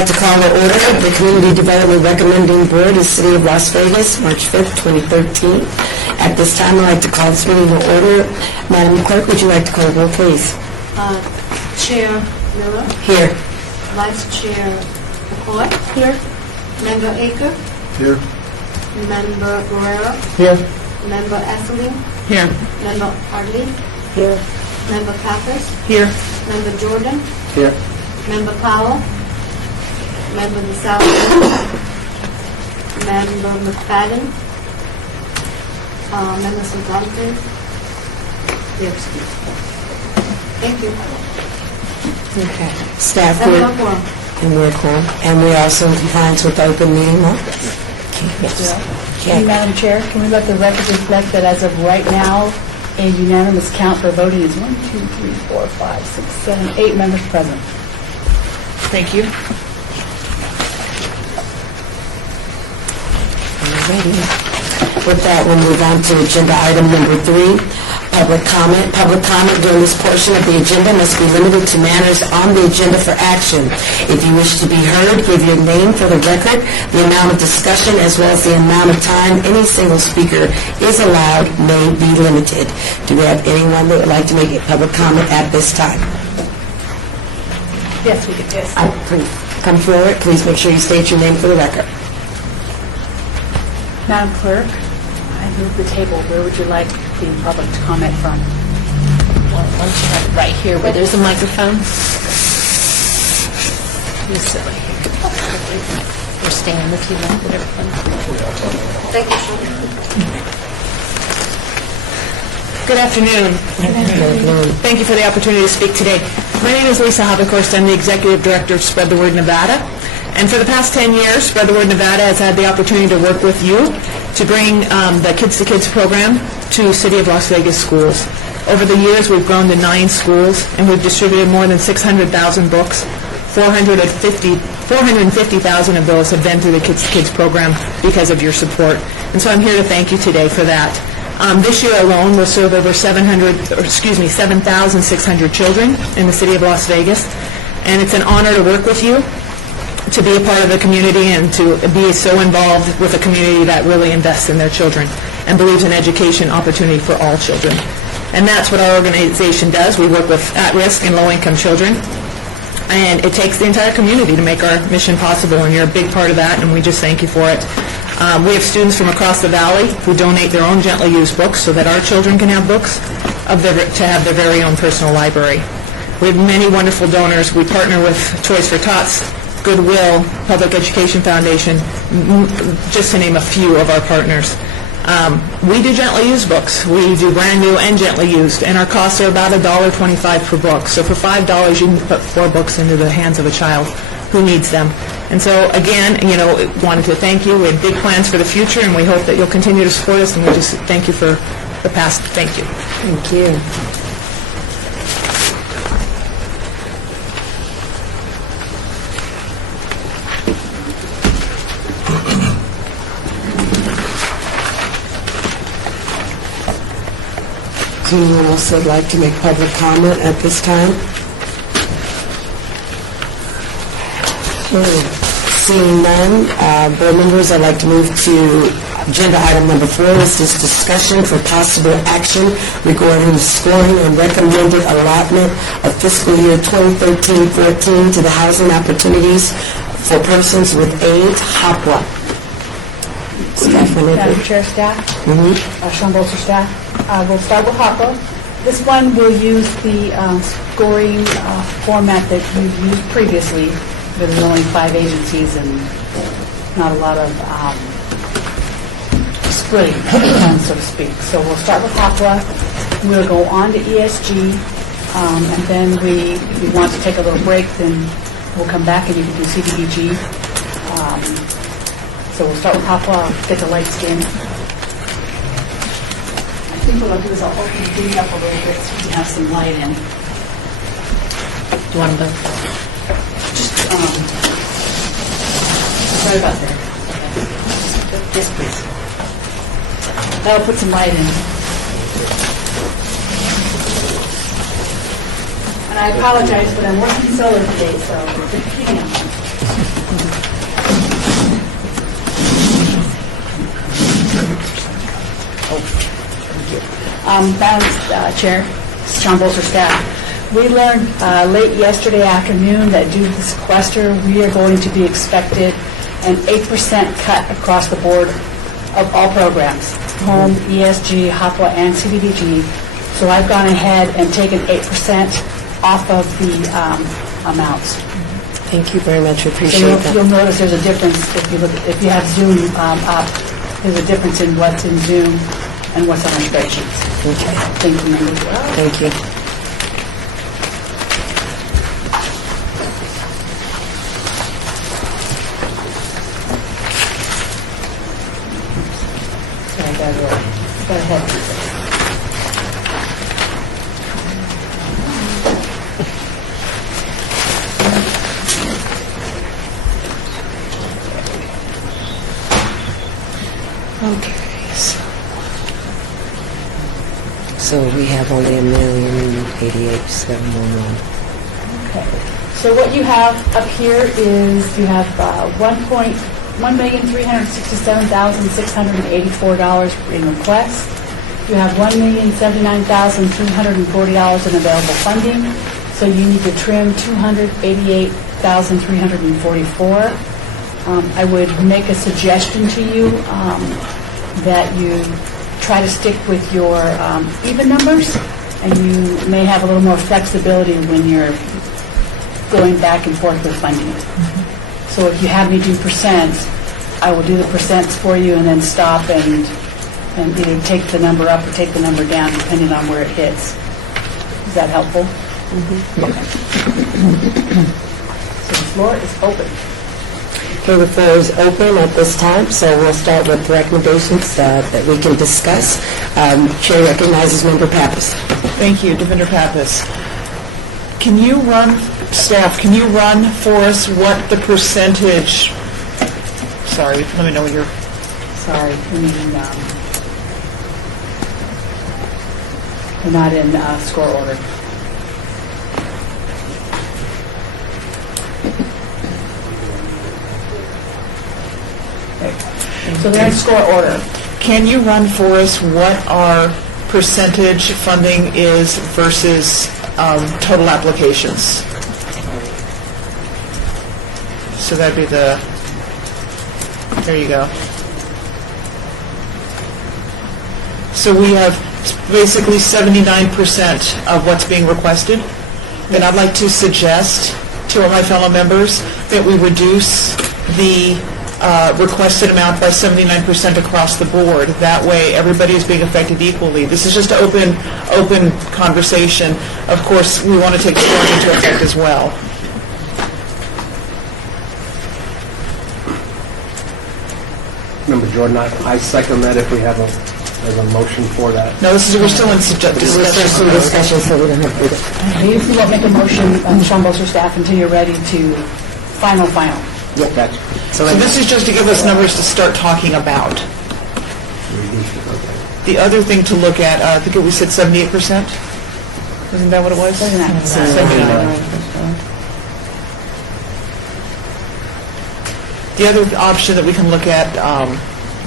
like to call to order the Community Development Recommending Board of City of Las Vegas, March 5th, 2013. At this time, I'd like to call this meeting to order. Madam Clerk, would you like to call the roll, please? Chair Miller. Here. Vice Chair McCoy. Here. Member Aker. Here. Member Guerrero. Here. Member Esseling. Here. Member Hartley. Here. Member Pappas. Here. Member Jordan. Here. Member Powell. Member DeSalvo. Member McFadden. Member Sugante. Thank you. Okay. Staff, Member Quorum. and we're cool. And we're also in compliance with open meeting law. Yes. Madam Chair, can we let the record reflect that as of right now, a unanimous count for voting is 1, 2, 3, 4, 5, 6, 7, 8 members present. Thank you. Alrighty. With that, we'll move on to agenda item number 3, public comment. Public comment during this portion of the agenda must be limited to matters on the agenda for action. If you wish to be heard, give your name for the record, the amount of discussion, as well as the amount of time any single speaker is allowed may be limited. Do we have anyone that would like to make a public comment at this time? Yes, we did, yes. Please come forward. Please make sure you state your name for the record. Madam Clerk, I move the table. Where would you like the public to comment from? Well, why don't you have it right here where there's a microphone? You sit right here. Or stand if you want, whatever. Thank you, Sean. Good afternoon. Thank you for the opportunity to speak today. My name is Lisa Habekorst. I'm the Executive Director of Spread the Word Nevada. And for the past 10 years, Spread the Word Nevada has had the opportunity to work with you to bring the Kids to Kids program to City of Las Vegas schools. Over the years, we've grown to 9 schools, and we've distributed more than 600,000 books. 450,000 of those have been through the Kids to Kids program because of your support. And so I'm here to thank you today for that. This year alone, we'll serve over 7,600 children in the City of Las Vegas. And it's an honor to work with you, to be a part of the community, and to be so involved with a community that really invests in their children and believes in education opportunity for all children. And that's what our organization does. We work with at-risk and low-income children. And it takes the entire community to make our mission possible, and you're a big part of that, and we just thank you for it. We have students from across the valley who donate their own gently used books so that our children can have books to have their very own personal library. We have many wonderful donors. We partner with Toys for Tots, Goodwill, Public Education Foundation, just to name a few of our partners. We do gently used books. We do brand new and gently used, and our costs are about $1.25 per book. So for $5, you can put 4 books into the hands of a child who needs them. And so again, wanted to thank you. We have big plans for the future, and we hope that you'll continue to support us, and we just thank you for the past. Thank you. Thank you. Does anyone else that would like to make public comment at this time? Seeing none, board members, I'd like to move to agenda item number 4. Is this discussion for possible action regarding the scoring and recommended allotment of fiscal year 2013-14 to the Housing Opportunities for Persons with AIDS, HOPWA. Staff, Madam Chair, staff, Sean Bolster, staff. We'll start with HOPWA. This one will use the scoring format that you've used previously. There's only 5 agencies and not a lot of splitting, so to speak. So we'll start with HOPWA. We'll go on to ESG, and then if you want to take a little break, then we'll come back and you can do CDBG. So we'll start with HOPWA, get the light skin. I think what I'll do is I'll open these up a little bit so you can have some light in. Do you want to go? Sorry about that. Yes, please. That'll put some light in. And I apologize, but I'm working solo today, so Madam Chair, Sean Bolzer, staff, we learned late yesterday afternoon that due to the sequester, we are going to be expected an 8% cut across the board of all programs, home, ESG, HOPWA, and CDBG. So I've gone ahead and taken 8% off of the amounts. Thank you very much, we So appreciate that. you'll notice there's a difference if you have Zoom up. There's a difference in what's in Zoom and what's on our spreadsheets. Okay, Thank you, members. thank you. Sorry, go ahead. Okay, so we have only $1,088,711. Okay. So what you have up here is you have $1,367,684 in requests. You have $1,079,340 in available funding. So you need to trim $288,344. I would make a suggestion to you that you try to stick with your even numbers, and you may have a little more flexibility when you're going back and forth with funding. So if you have me do percents, I will do the percents for you and then stop and either take the number up or take the number down depending on where it hits. Is that helpful? Okay. So the floor is open. Okay, the floor is open at this time, so we'll start with recommendations that we can discuss. Chair recognizes Member Pappas. Thank you, Defender Pappas. Can you run for us what the percentage, sorry, let me know when you're, Sorry, we're not in score order. So they're in score order. can you run for us what our percentage funding is versus total applications? So that'd be there you go. So we have basically 79% of what's being requested. Then I'd like to suggest to all my fellow members that we reduce the requested amount by 79% across the board. That way, everybody is being affected equally. This is just an open conversation. Of course, we want to take scoring into effect as well. Member Jordan, I second that if we have there's a motion for that. No, we're still in discussion. So we don't have to do that. You won't make a motion, Sean Bolzer staff, until you're ready to final. Gotcha. So this is just to give us numbers to start talking about. The other thing to look at, I think we said 78%? Isn't that what it was? 79. The other option that we can look at,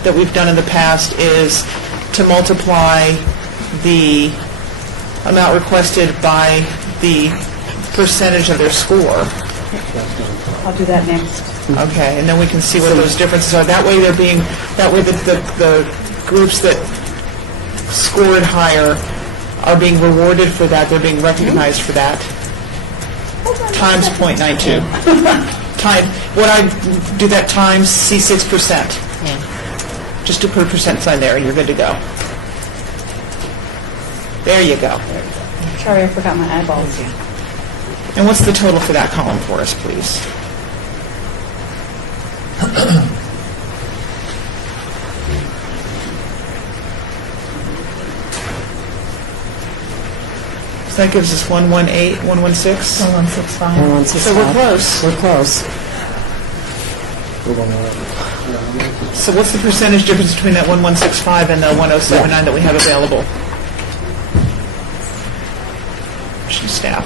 that we've done in the past, is to multiply the amount requested by the percentage of their score. I'll do that next. Okay, and then we can see what those differences are. That way the groups that scored higher are being rewarded for that, they're being recognized for that. Times .92. What I do that times C6%. Just to put a percent sign there and you're good to go. There you go. Sorry, I forgot my eyeballs. And what's the total for that column for us, please? So that gives us 118, 116? 1165. So we're close. We're close. So what's the percentage difference between that 1165 and the 1079 that we have available? Staff.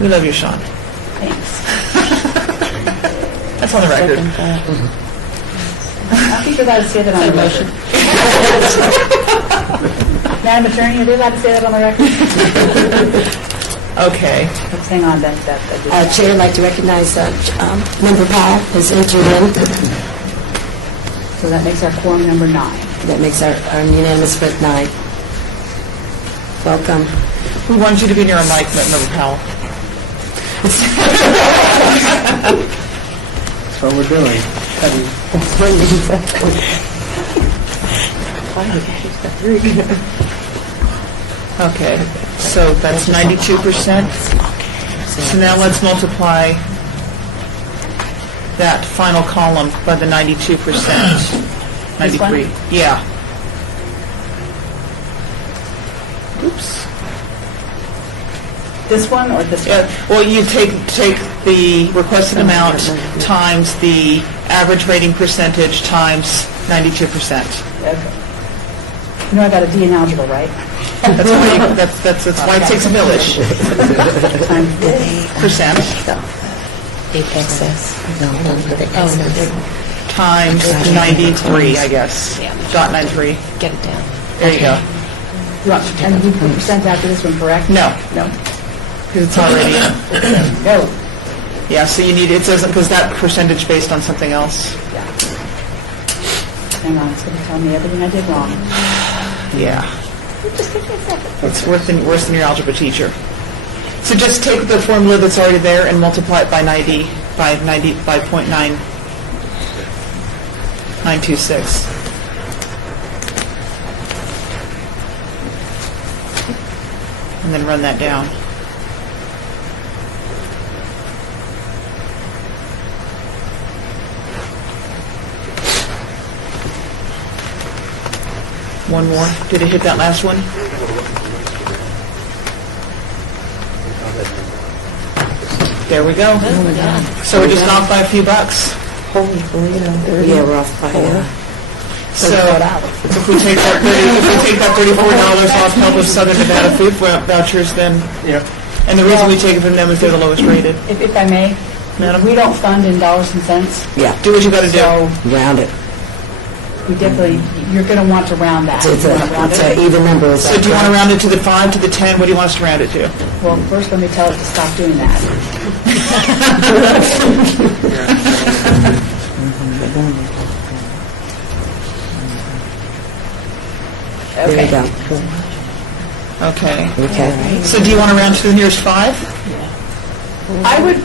We love you, Sean. Thanks. That's on the record. I think you're allowed to say that on the record. Madam Attorney, are they allowed to say that on the record? Okay. Let's hang on, that. Chair would like to recognize Member Powell has entered in. So that makes our quorum number 9. That makes our unanimous vote 9. Welcome. We want you to be near a mic, Member Powell. That's what we're doing. Okay, so that's 92%. So now let's multiply that final column by the 92%. This one? 93. Yeah. Oops. This one or this one? Well, you take the requested amount times the average rating percentage times 92%. Okay. You know I got a D in algebra, right? That's why it takes a village. Times this. Percent The excess. No, don't put the excess. times 93, I guess. Dot 93. Get it down. There you go. And you put percent after this one, correct? No, No. because it's already in. No. Yeah, so you need, it doesn't, because that percentage based on something else. Hang on, it's going to tell me everything I did wrong. Yeah. It's worse than your algebra teacher. So just take the formula that's already there and multiply it by 90, by 0.9926. And then run that down. One more. Did it hit that last one? There we go. So we're just off by a few bucks. Yeah, we're off by So if we take that $34 off help of Southern Nevada food vouchers, then, Yep. and the reason we take it from them is they're the lowest rated. If I may, Madam? we don't fund in dollars and cents, Yeah, Do what you gotta do. so round it. we definitely, you're going to want to round that. It's You wanna round an it? even number. Is So do you want to round it to the 5, to the 10? What do you want us to round it to? Well, first let me tell it to stop doing that. There you go. Okay. Okay. So do you want to round to the nearest 5? I would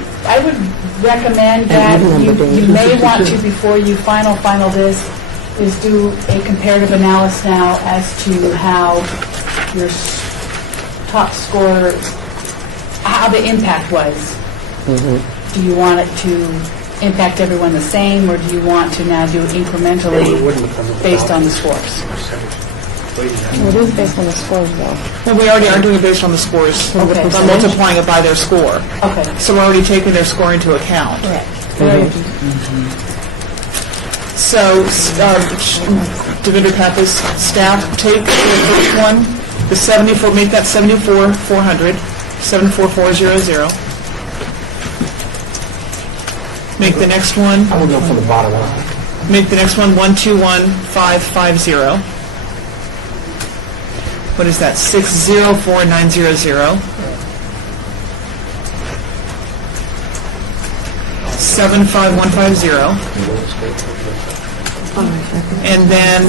recommend that you may want to, before you final this, is do a comparative analysis now as to how your top scorer, how the impact was. Do you want it to impact everyone the same, or do you want to now do incrementally based on the scores? It is based on the scores, though. Well, we already are doing it based on the scores. Okay. I'm multiplying it by their score. Okay. So we're already taking their score into account. So, Devinder Pappas, staff, take the first one, the 74, make that 74,400, 74400. Make the next one, I would go for the bottom line. make the next one 121550. What is that? 604900. 75150. And then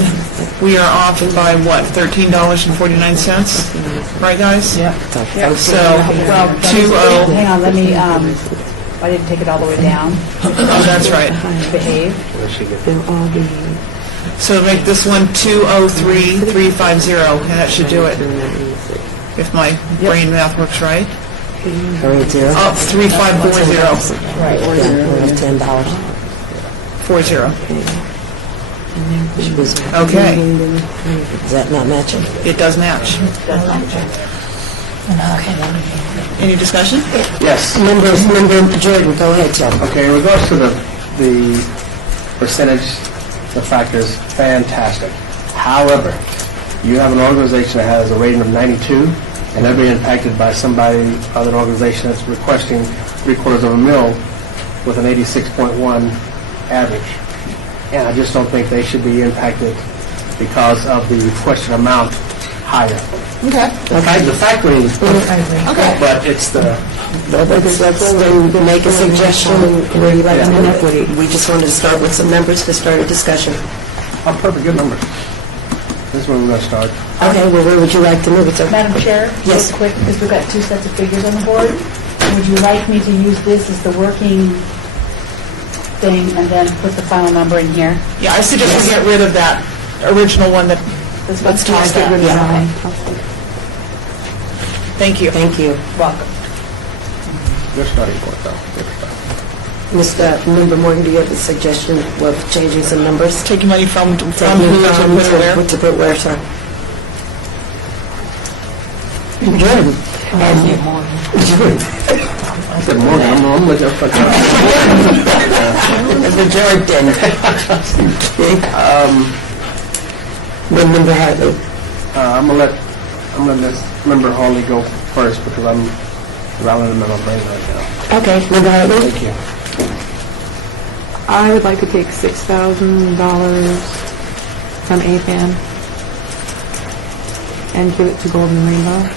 we are off by what, $13.49? Right, guys? Yep. So, Well, 20, hang on, let me, I didn't take it all the way down. oh, that's right. Behave. So make this one 203350, and that should do it. If my brain math works right. Hurry, zero. Oh, 3540. Right. Yeah, $10. 40. She was- Okay, Is that not matching? it does match. Any discussion? Yes. Member Jordan, go ahead, Tim. Okay, in regards to the percentage, the factor is fantastic. However, you have an organization that has a rating of 92, and they're being impacted by somebody, other organization that's requesting 3/4 of a mil with an 86.1 average. and I just don't think they should be impacted because of the question amount higher. Okay. The factoring, Okay. but it's the, Then you can make a suggestion, and where you like to move it. We just wanted to start with some numbers to start a discussion. oh, perfect, good number. This is where we're going to start. Okay, well, where would you like to move it to? Madam Chair? Yes. Real quick, because we've got two sets of figures on the board. Would you like me to use this as the working thing and then put the final number in here? Yeah, I suggest we get rid of that original one that, This let's one's toss that. Yeah. Thank you. Thank you. Welcome. Good starting point, though. Good start. Mr. Member Morgan, do you have a suggestion of changing some numbers? Taking money from who to Taking put it where? To put where, sir? Jordan. I said Morgan, I'm with you. Mr. Jordan. Member Hadley. I'm gonna let Member Hawley go first because I'm rattling in my brain right now. Okay, Member Hadley. Thank you. I would like to take $6,000 from AFAN and give it to Golden Rainbow.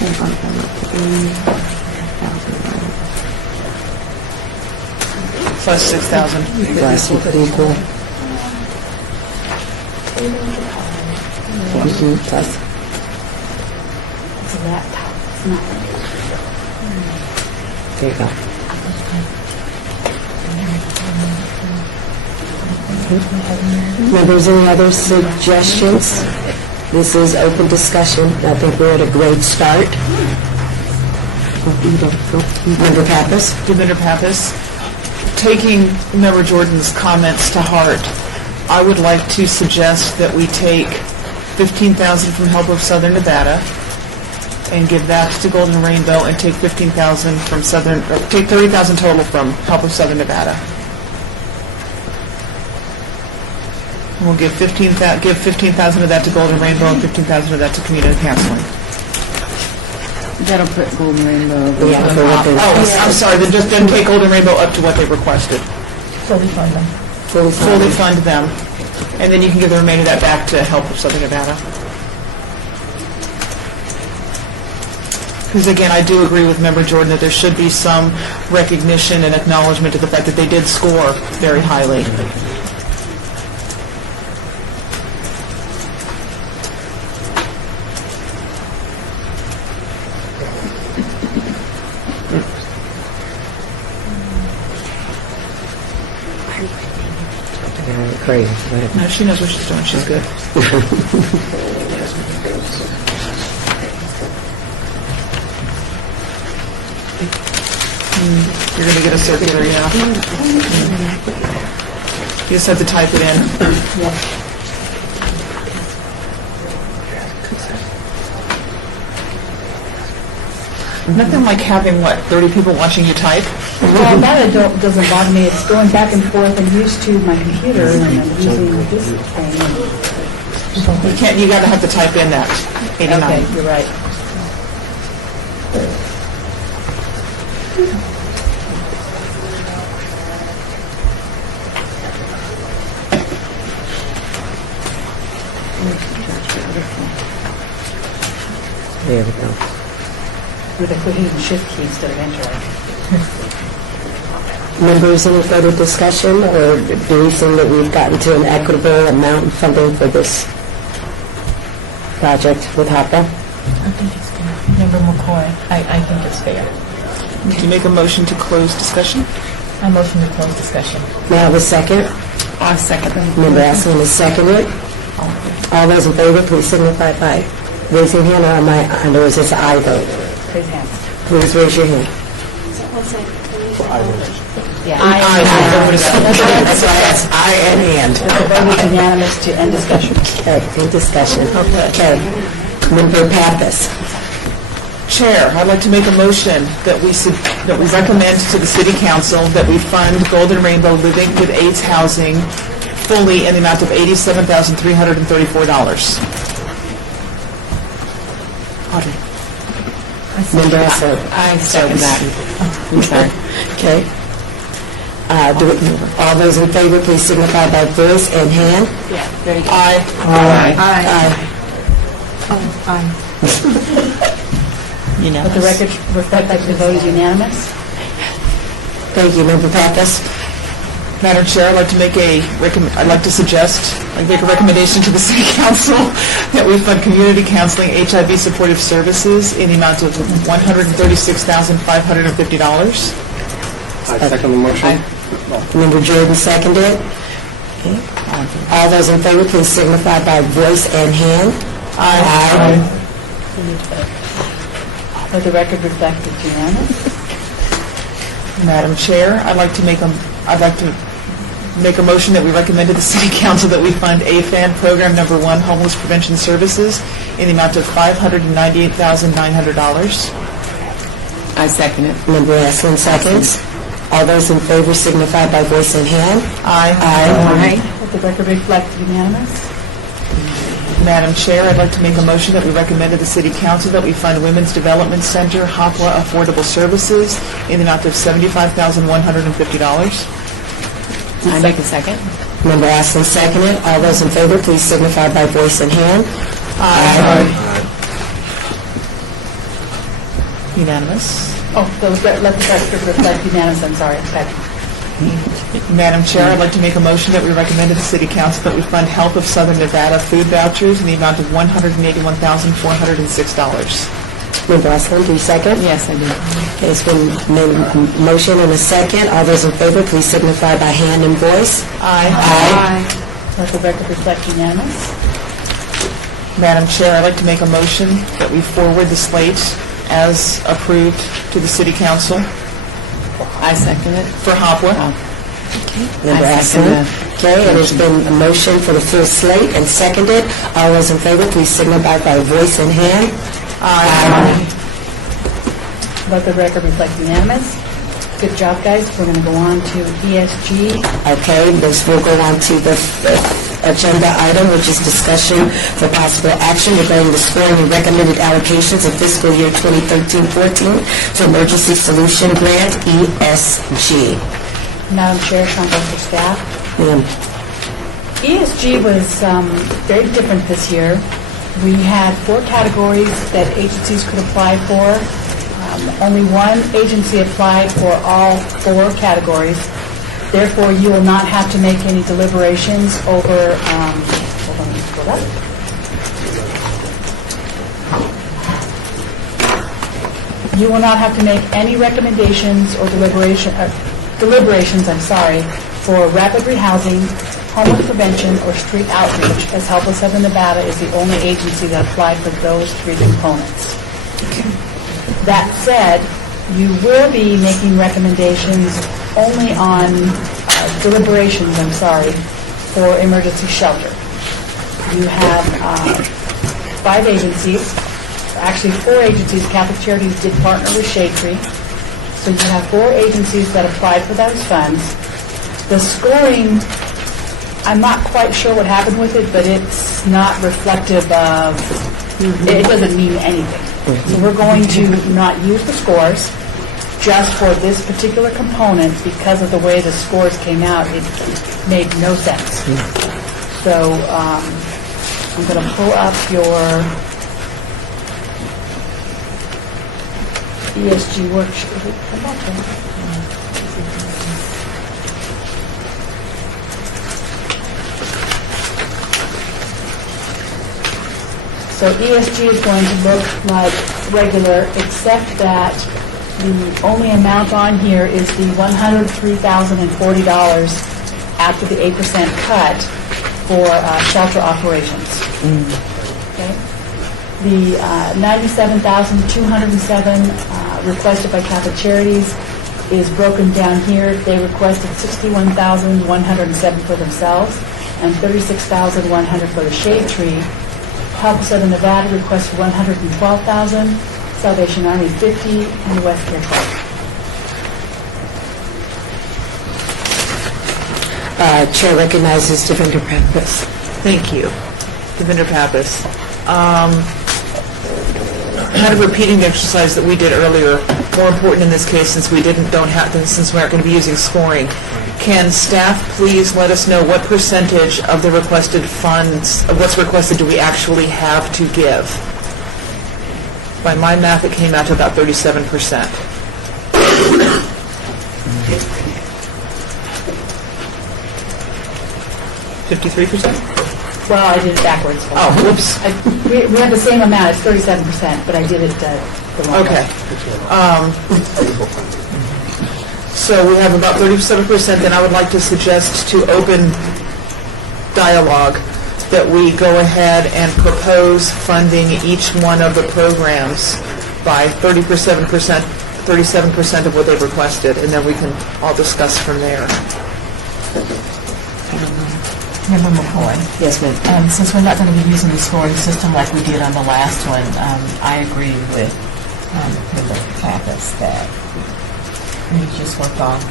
And bump them up to $80,000. Plus 6,000. Plus equal. Plus. It's a laptop. It's not. There you go. Members, any other suggestions? This is open discussion. I think we're at a great start. Member Pappas? Member Pappas, taking Member Jordan's comments to heart, I would like to suggest that we take $15,000 from Help of Southern Nevada and give that to Golden Rainbow and take $15,000 from take $30,000 total from Help of Southern Nevada. And we'll give $15,000 of that to Golden Rainbow and $15,000 of that to Community Counseling. That'll put Golden Rainbow. Yeah, for what they- Oh, I'm sorry, then take Golden Rainbow up to what they requested. Fully fund them. Fully fund them, and then you can give the remainder of that back to Help of Southern Nevada. Because again, I do agree with Member Jordan that there should be some recognition and acknowledgement of the fact that they did score very highly. Crazy. No, she knows what she's doing. She's good. You're going to get a circular, yeah. You just have to type it in. Nothing like having, 30 people watching you type? Well, that doesn't bother me. It's going back and forth. I'm used to my computer and I'm using this thing. You got to have to type in that 89. Okay, you're right. There we go. With a quick shift key instead of enter. Members, any further discussion, or do we think that we've gotten to an equitable amount of funding for this project with HAPA? I think it's fair. Member McCoy, I think it's fair. Did you make a motion to close discussion? I motion to close discussion. May I have a second? I second. Member Asselin is seconded. All those in favor, please signify by raising your hand, or is this an aye vote? Raise hands. Please raise your hand. Yeah. That's why I asked aye and hand. The vote is unanimous to end discussion. Okay, in discussion. Okay. Member Pappas. Chair, I'd like to make a motion that we recommend to the City Council that we fund Golden Rainbow Living with AIDS housing fully in the amount of $87,334. Member Essler. I second that. I'm sorry. Okay. All those in favor, please signify by voice and hand. Yeah, very good. Aye. Let the record reflect that the vote is unanimous. Thank you, Member Pappas. Madam Chair, I'd like to make a recommendation to the City Council that we fund community counseling HIV supportive services in the amount of $136,550. I second the motion. Member Jordan seconded. Okay. All those in favor, please signify by voice and hand. Aye. Let the record reflect it's unanimous. Madam Chair, I'd like to make a motion that we recommend to the City Council that we fund AFAN Program Number 1 Homeless Prevention Services in the amount of $598,900. I second it. Member Esslin seconds. All those in favor signify by voice and hand. Aye. Let the record reflect unanimous. Madam Chair, I'd like to make a motion that we recommend to the City Council that we fund Women's Development Center HOPWA Affordable Services in the amount of $75,150. I make a second. Member Esslin seconded. All those in favor, please signify by voice and hand. Aye. Unanimous. Oh, let the record reflect unanimous, I'm sorry. Okay. Madam Chair, I'd like to make a motion that we recommend to the City Council that we fund Help of Southern Nevada food vouchers in the amount of $181,406. Member Esslin, do you second? Yes, I do. Okay, it's been made a motion and a second. All those in favor, please signify by hand and voice. Aye. Let the record reflect unanimous. Madam Chair, I'd like to make a motion that we forward the slate as approved to the City Council I second it. for HOPWA. Member I second Esslin. Okay, it has been a motion for the full slate and seconded. All those in favor, please signify by voice and hand. Aye. Let the record reflect unanimous. Good job, guys. We're going to go on to ESG. Okay, this will go on to the fifth agenda item, which is discussion for possible action regarding the scoring and recommended allocations of fiscal year 2013-14 to Emergency Solution Grant, ESG. Madam Chair, Council for staff. Ma'am. ESG was very different this year. We had 4 categories that agencies could apply for. Only one agency applied for all 4 categories. Therefore, you will not have to make any deliberations over, hold on, let me pull that. You will not have to make any recommendations or deliberations, for rapid rehousing, homeless prevention, or street outreach, as Help of Southern Nevada is the only agency that applied for those 3 components. That said, you will be making recommendations only on deliberations, for emergency shelter. You have 5 agencies, actually 4 agencies. Catholic Charities did partner with Shade Tree. So you have 4 agencies that applied for those funds. The scoring, I'm not quite sure what happened with it, but it's not reflective of, it doesn't mean anything. So we're going to not use the scores just for this particular component because of the way the scores came out. It made no sense. So I'm going to pull up your ESG worksheet. So ESG is going to look like regular, except that the only amount on here is the $103,040 after the 8% cut for shelter operations. Okay? The $97,207 requested by Catholic Charities is broken down here. They requested $61,107 for themselves and $36,100 for the Shade Tree. Help of Southern Nevada requested $112,000, Salvation Army $50,000, and West Care $12,000. Chair recognizes Devinder Pappas. Thank you. Devinder Pappas. kind of repeating the exercise that we did earlier, more important in this case since we since we aren't going to be using scoring. Can staff please let us know what percentage of the requested funds, of what's requested, do we actually have to give? By my math, it came out to about 37%. $53%? Well, I did it backwards. Oh, whoops. We have the same amount, it's 37%, but I did it the wrong way. Okay. So we have about 37%, then I would like to suggest to open dialogue that we go ahead and propose funding each one of the programs by 37% of what they've requested, and then we can all discuss from there. Member McCoy. Yes, ma'am. Since we're not going to be using the scoring system like we did on the last one, I agree with Member Pappas that we just work off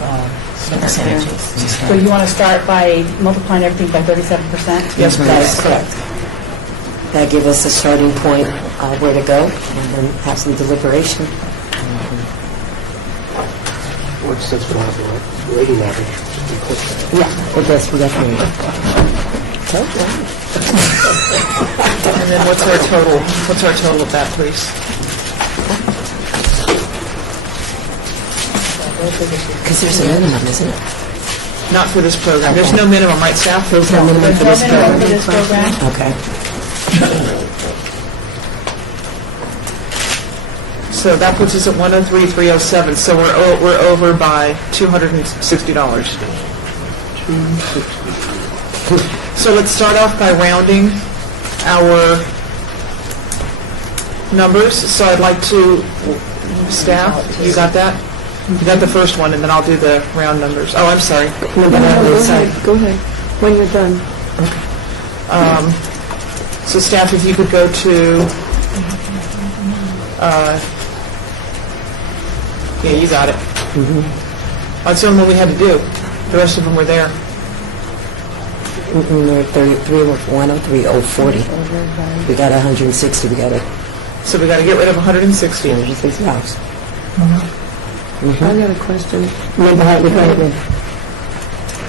the percentages. So you want to start by multiplying everything by 37%? Yes, That is please. correct. That gives us a starting point where to go, and then have some deliberation. Which since we don't have the rating average, Yeah, it does, we definitely. And then what's our total? What's our total of that, please? Because there's a minimum, isn't it? Not for this program. There's no minimum, right, staff? There's no minimum for No this minimum for program. this program. Okay. So that puts us at 103,307. So we're over by $260. So let's start off by rounding our numbers. So I'd like to, staff, you got that? You got the first one, and then I'll do the round numbers. Oh, I'm sorry. Go ahead, when you're done. So staff, if you could go to, yeah, you got it. That's the only one we had to do. The rest of them were there. We're 33, 103,040. We got 160, we got So we got to get rid of 160. $160. I got a question. Member Hartley, go ahead.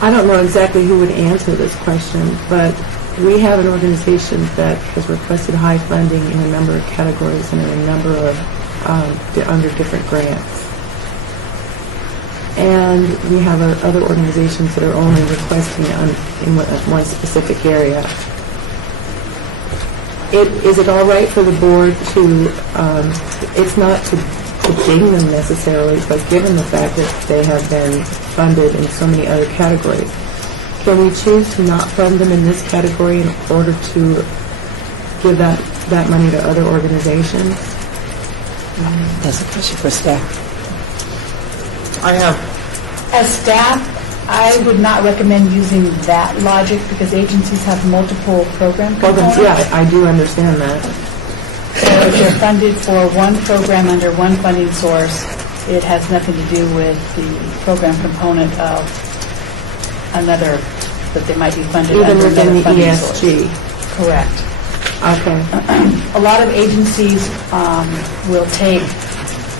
I don't know exactly who would answer this question, but we have an organization that has requested high funding in a number of categories and in a number of under different grants. And we have other organizations that are only requesting in one specific area. Is it all right for the board to, it's not to ding them necessarily, but given the fact that they have been funded in so many other categories, can we choose to not fund them in this category in order to give that money to other organizations? That's a question for staff. I have, As staff, I would not recommend using that logic because agencies have multiple program components. Yeah, I do understand that. So if they're funded for one program under one funding source, it has nothing to do with the program component of another, that they might be funded Even under within another the funding source. ESG? Correct. Okay. A lot of agencies will take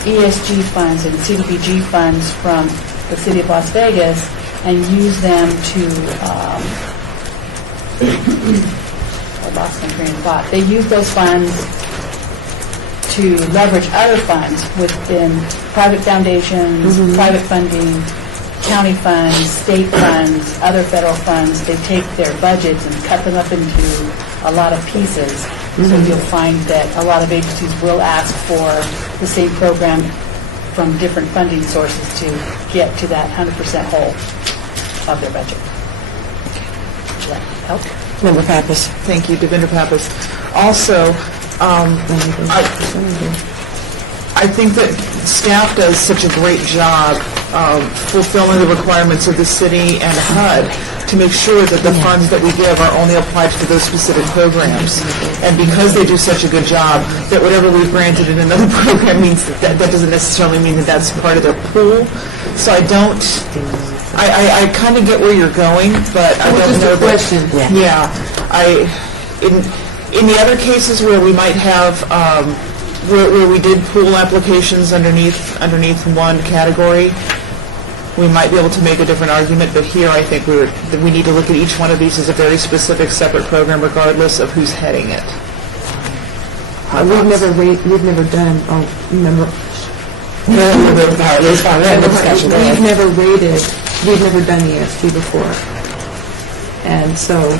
ESG funds and CDBG funds from the City of Las Vegas and use them to, I lost my train of thought. They use those funds to leverage other funds within private foundations, private funding, county funds, state funds, other federal funds. They take their budgets and cut them up into a lot of pieces. So you'll find that a lot of agencies will ask for the same program from different funding sources to get to that 100% whole of their budget. Does that help? Member Pappas. thank you, Devinder Pappas. Also, I think that staff does such a great job of fulfilling the requirements of the city and HUD to make sure that the funds that we give are only applied to those specific programs. And because they do such a good job, that whatever we've granted in another program means that doesn't necessarily mean that that's part of their pool. So I kind of get where you're going, but I don't know that. Yeah. In the other cases where we might have where we did pool applications underneath one category, we might be able to make a different argument, but here I think we need to look at each one of these as a very specific, separate program regardless of who's heading it. We've never done, remember, we've never done ESG before. And so,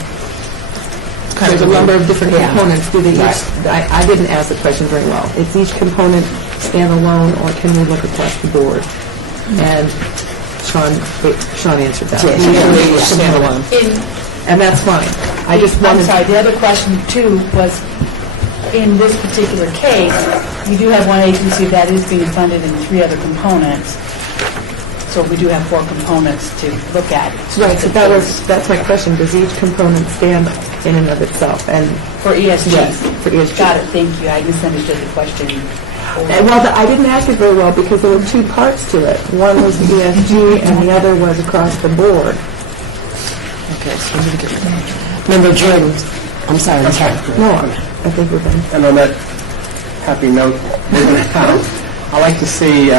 there's a number of different components. Do they each, I didn't ask the question very well. Is each component standalone, or can we look across the board? And Sean answered that. Standalone. In And that's fine. I just I'm wanted... sorry, the other question too was, in this particular case, you do have one agency that is being funded in 3 other components. So we do have 4 components to look at. Right, so that's my question. Does each component stand in and of itself? And For ESG? Yes, for ESG. Got it, thank you. I misunderstood the question. Well, I didn't ask it very well because there were 2 parts to it. One was the ESG and the other was across the board. Okay, so we need to get Member Jordan, I'm sorry. No, I think we're done. And on that happy note, I'd like to see,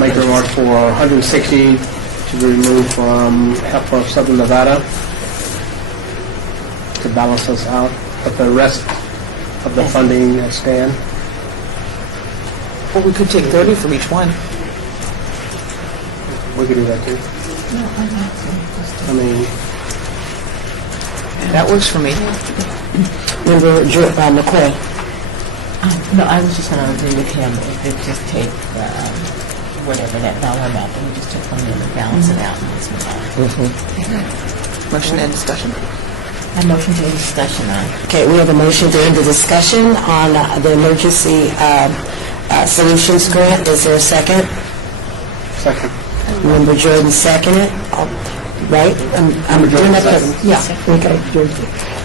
make a remark for 160 to be removed from Help for Southern Nevada to balance us out, but the rest of the funding stand. Well, we could take 30 from each one. We could do that too. I mean, That works for me. Member McCoy. No, I was just going to agree with him. If they just take whatever that dollar amount that we just took from them and balance it out and just move on. Motion and discussion. I motion to end discussion on. Okay, we have a motion to end the discussion on the emergency solutions grant. Is there a second? second. Member Jordan seconded. Right? I'm doing that. Yeah. Okay.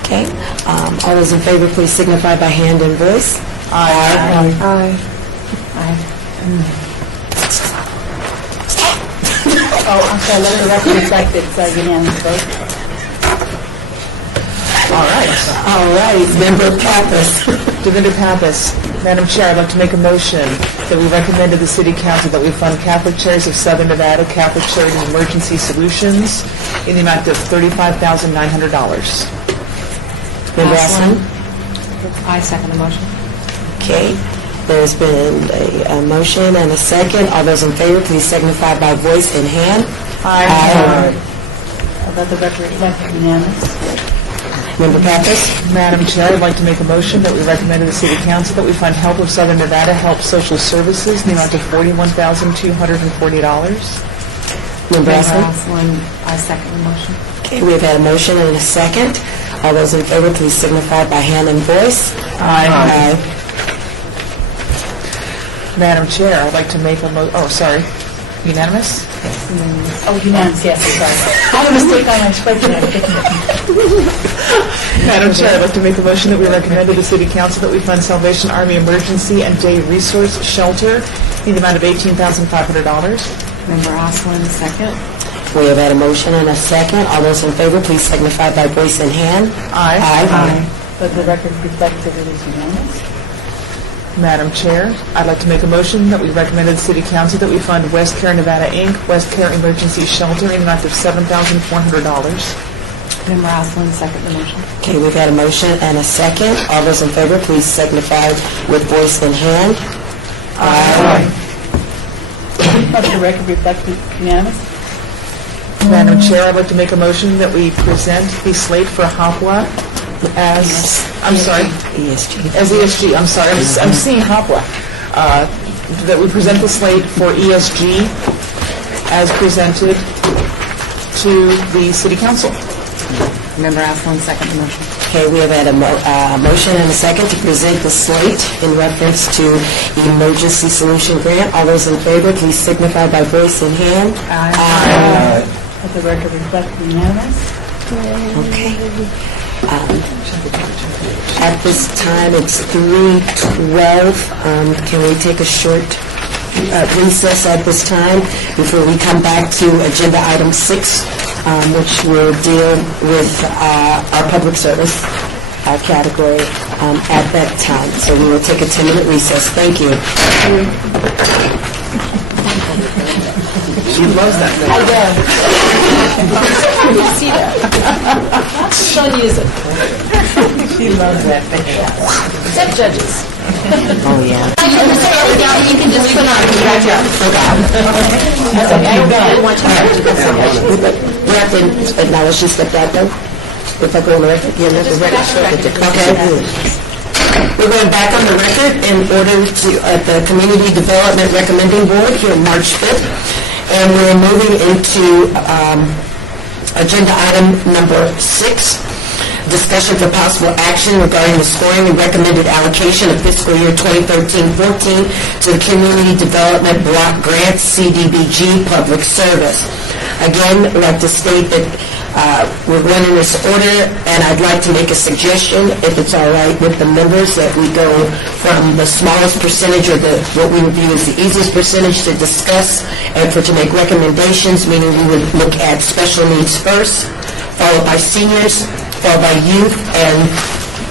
Okay. All those in favor, please signify by hand and voice. Aye. Oh, I'm sorry, let the record reflect it's a unanimous vote. All right. All right. Member Pappas. Devinder Pappas. Madam Chair, I'd like to make a motion that we recommend to the City Council that we fund Catholic Charities of Southern Nevada, Catholic Charities Emergency Solutions in the amount of $35,900. Member Aslan. I second the motion. Okay. There's been a motion and a second. All those in favor, please signify by voice and hand. Aye. Let the record reflect unanimous. Member Pappas. Madam Chair, I'd like to make a motion that we recommend to the City Council that we fund Help of Southern Nevada Help Social Services in the amount of $41,240. Member Aslan. I second the motion. Okay, we've had a motion and a second. All those in favor, please signify by hand and voice. Aye. Madam Chair, I'd like to make a unanimous? Oh, unanimous, yes, sorry. I had a mistake on my spreadsheet. Madam Chair, I'd like to make a motion that we recommend to the City Council that we fund Salvation Army Emergency and Day Resource Shelter in the amount of $18,500. Member Osland, second. We have had a motion and a second. All those in favor, please signify by voice and hand. Aye. Let the record reflect that it is unanimous. Madam Chair, I'd like to make a motion that we recommend to the City Council that we fund West Care Nevada, Inc., West Care Emergency Shelter in the amount of $7,400. Member Osland, second the motion. Okay, we've had a motion and a second. All those in favor, please signify with voice and hand. Aye. Let the record reflect unanimous. Madam Chair, I'd like to make a motion that we present the slate for HOPWA as, I'm sorry, ESG. as ESG, I'm sorry, I'm seeing HOPWA. That we present the slate for ESG as presented to the City Council. Member Osland, second the motion. Okay, we have had a motion and a second to present the slate in reference to emergency solution grant. All those in favor, please signify by voice and hand. Aye. Let the record reflect unanimous. Okay. At this time, it's 3:12. Can we take a short recess at this time before we come back to agenda item 6, which will deal with our public service? category at that time. So we will take a 10-minute recess. Thank you. She loves that thing. I do. You see that? She'll use it. She loves that thing. Except judges. Oh, yeah. You can just put on. We have to acknowledge she stepped out, though? If I go on the record, yeah, let the record show that. Okay. We're going back on the record in order to, at the Community Development Recommending Board here March 5th, and we're moving into agenda item number 6, discussion for possible action regarding the scoring and recommended allocation of fiscal year 2013-14 to the Community Development Block Grant CDBG Public Service. Again, I'd like to state that we're going in this order, and I'd like to make a suggestion, if it's all right with the members, that we go from the smallest percentage, or what we would view as the easiest percentage to discuss, and to make recommendations, meaning we would look at special needs first, followed by seniors, followed by youth, and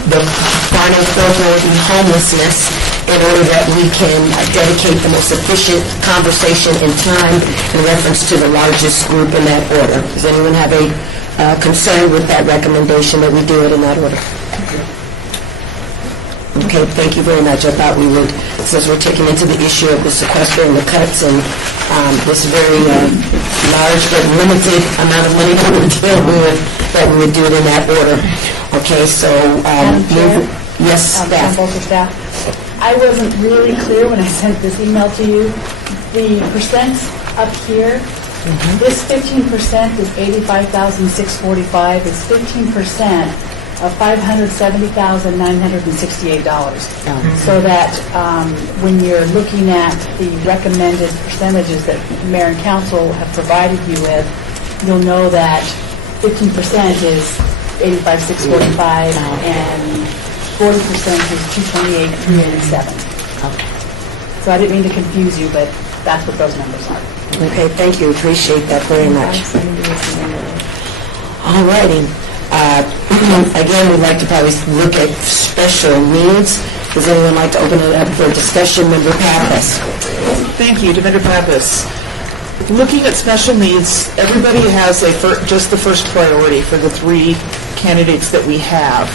the final fourth will be homelessness, in order that we can dedicate the most efficient conversation and time in reference to the largest group in that order. Does anyone have a concern with that recommendation that we do it in that order? Okay, thank you very much. I thought we would, since we're taking into the issue of the sequester and the cuts and this very large but limited amount of money that we're dealing with, that we would do it in that order. Okay, so, yes, staff. Both staff. I wasn't really clear when I sent this email to you. The percents up here, this 15% is $85,645. It's 15% of $570,968. So that when you're looking at the recommended percentages that Mayor and Council have provided you with, you'll know that 15% is $85,645 and 40% is $228,387. Okay. So I didn't mean to confuse you, but that's what those numbers are. Okay, thank you. Appreciate that very much. All righty. Again, we'd like to probably look at special needs. Does anyone like to open it up for discussion? Member Pappas. Thank you, Director Pappas. Looking at special needs, everybody has just the first priority for the 3 candidates that we have.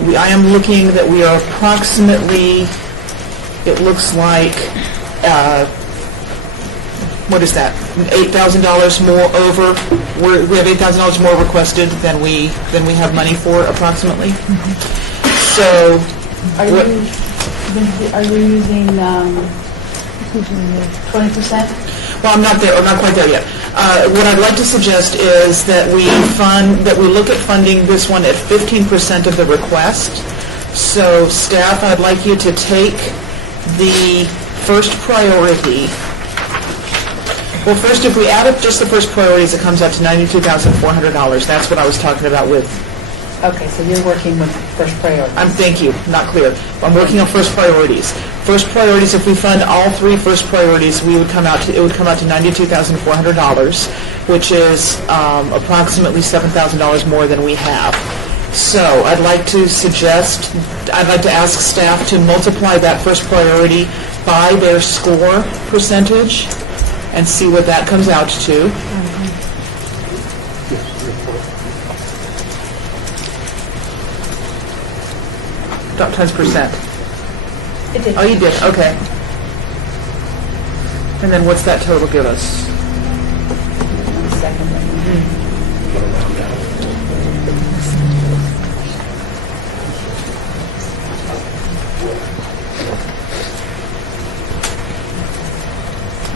I am looking that we are approximately, it looks like, what is that? $8,000 more over. We have $8,000 more requested than we have money for, approximately. So, Are you using 20%? well, I'm not there. I'm not quite there yet. What I'd like to suggest is that we look at funding this one at 15% of the request. So, staff, I'd like you to take the first priority. Well, first, if we add up just the first priorities, it comes out to $92,400. That's what I was talking about with. Okay, so you're working with first priority. Thank you, not clear. I'm working on first priorities. First priorities, if we fund all 3 first priorities, it would come out to $92,400, which is approximately $7,000 more than we have. So I'd like to ask staff to multiply that first priority by their score percentage and see what that comes out to. Times percent. It did. Oh, you did, okay. And then what's that total give us? Second.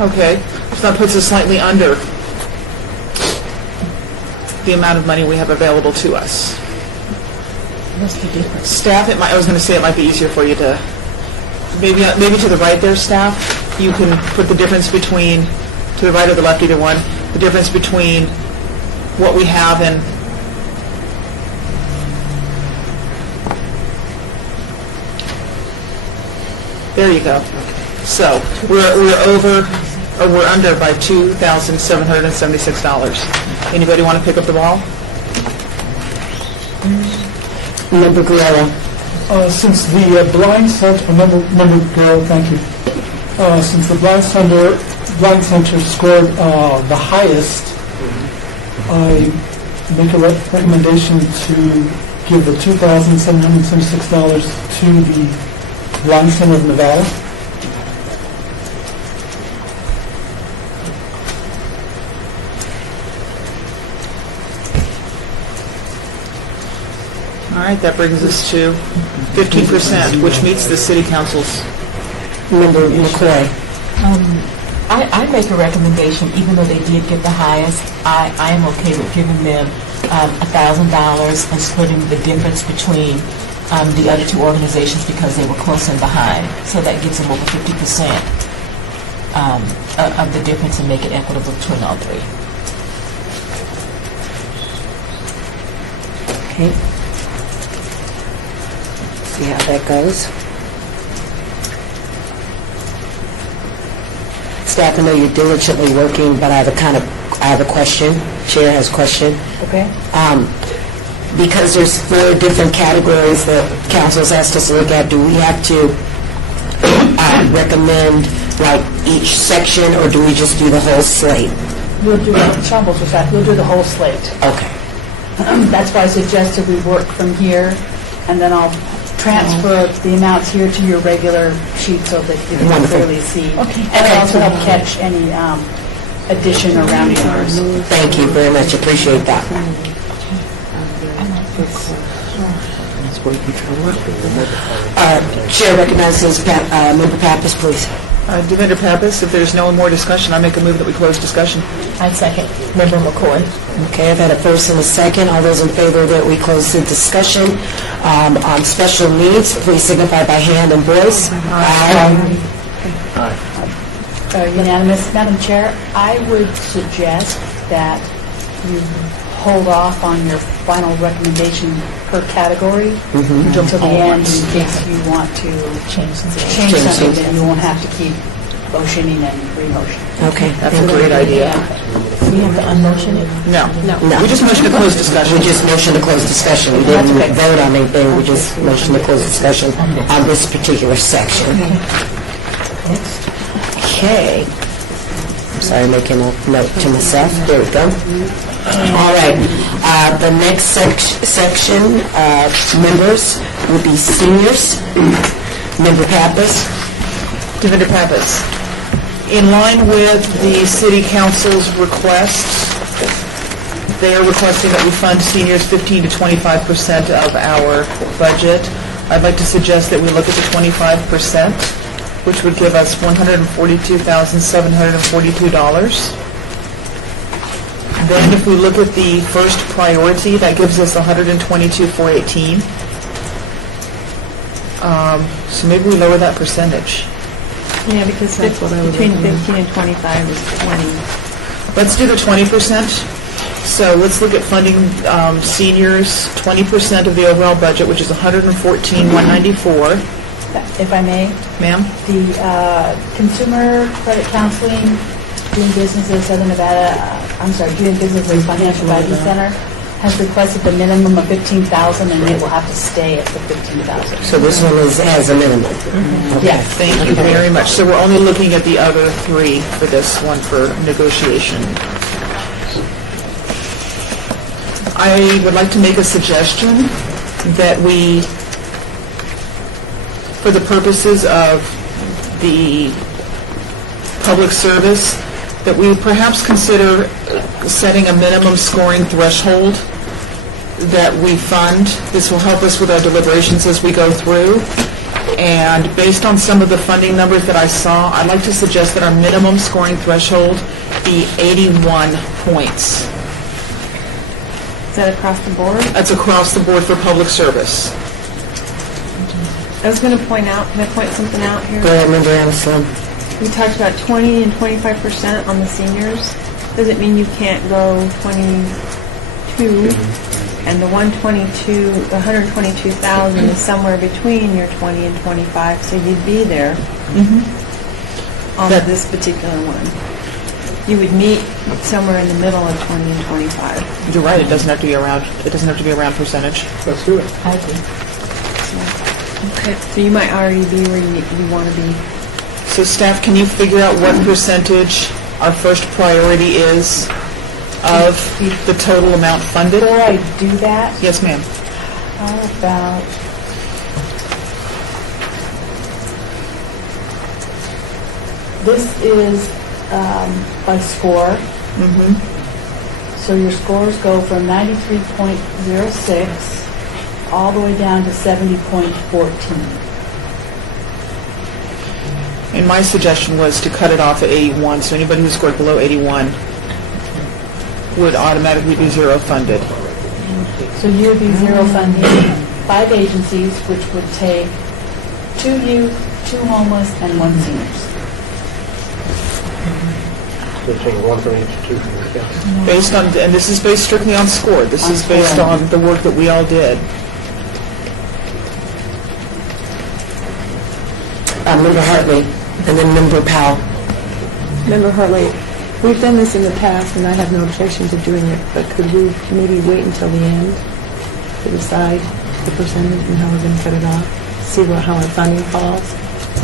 Okay, so that puts us slightly under the amount of money we have available to us. What's the difference? Staff, I was going to say it might be easier for you to, maybe to the right there, staff, you can put the difference between, to the right or the left, either one, the difference between what we have and there you go. So we're over, or we're under by $2,776. Anybody want to pick up the ball? Member Grillo. Since the Blind Center, Member Girl, thank you. Since the Blind Center scored the highest, I make a recommendation to give the $2,776 to the Blind Center of Nevada. All right, that brings us to 15%, which meets the city council's. Member McCoy. I make a recommendation, even though they did get the highest, I am okay with giving them $1,000 and splitting the difference between the other two organizations because they were close and behind. So that gives them over 50% of the difference and make it equitable between all three. Okay. See how that goes. Staff, I know you're diligently working, but I have a question. Chair has a question. Okay? Because there's 4 different categories that council's asked us to look at, do we have to recommend like each section, or do we just do the whole slate? We'll do, Sean Bolster staff, we'll do the whole slate. Okay. That's why I suggested we work from here, and then I'll transfer the amounts here to your regular sheet so that you can Wonderful. clearly see. And also help catch any addition or rounding errors. Thank you very much. Appreciate that. Chair recognizes Member Pappas, please. Devendra Pappas, if there's no more discussion, I make a move that we close discussion. I second. Member McCoy. Okay, I've had a first and a second. All those in favor that we close the discussion on special needs, please signify by hand and voice. Aye. Unanimous. Madam Chair, I would suggest that you hold off on your final recommendation per category until the end in case you want to change something, then you won't have to keep motioning and re-motioning. Okay. That's a great idea. We have to unmotion it? No. No. We just motioned to close discussion. We just motioned to close discussion. We didn't vote on anything. We just motioned to close discussion on this particular section. Okay. I'm sorry, making a note to myself. There we go. All right. The next section members will be seniors. Member Pappas. Devendra Pappas. In line with the city council's request, they are requesting that we fund seniors 15 to 25% of our budget. I'd like to suggest that we look at the 25%, which would give us $142,742. Then if we look at the first priority, that gives us $122,418. So maybe we lower that percentage. Yeah, because between 15 and 25 is 20. Let's do the 20%. So let's look at funding seniors 20% of the overall budget, which is $114,194. If I may, Ma'am? the Consumer Credit Counseling, doing business at Southern Nevada, doing business at Financial Advisory Center, has requested the minimum of $15,000, and it will have to stay at the $15,000. So this one has a minimum. Yes. Thank you very much. So we're only looking at the other 3 for this one for negotiation. I would like to make a suggestion that we, for the purposes of the public service, that we perhaps consider setting a minimum scoring threshold that we fund. This will help us with our deliberations as we go through. And based on some of the funding numbers that I saw, I'd like to suggest that our minimum scoring threshold be 81 points. Is that across the board? That's across the board for public service. I was going to point out, can I point something out here? Go ahead, Member Anderson. We talked about 20 and 25% on the seniors. Does it mean you can't go 22? And the 122,000 is somewhere between your 20 and 25, so you'd be there on this particular one. you would meet somewhere in the middle of 20 and 25. You're right, it doesn't have to be around, percentage. Let's do it. I agree. Okay. So you might already be where you want to be. So staff, can you figure out what percentage our first priority is of the total amount funded? Before I do that, Yes, ma'am. how about, this is by score. So your scores go from 93.06 all the way down to 70.14. And my suggestion was to cut it off at 81, so anybody who scored below 81 would automatically be zero funded. So you would be zero funding 5 agencies, which would take 2 youth, 2 homeless, and 1 seniors. We're taking one from each, two from each, yes. Based on, and this is based strictly on score. This is based score. on the work that we all did. Member Hartley, and then Member Powell. Member Hartley, we've done this in the past, and I have no objection to doing it, but could we maybe wait until the end to decide the percentage and how we're going to cut it off? See how our funding falls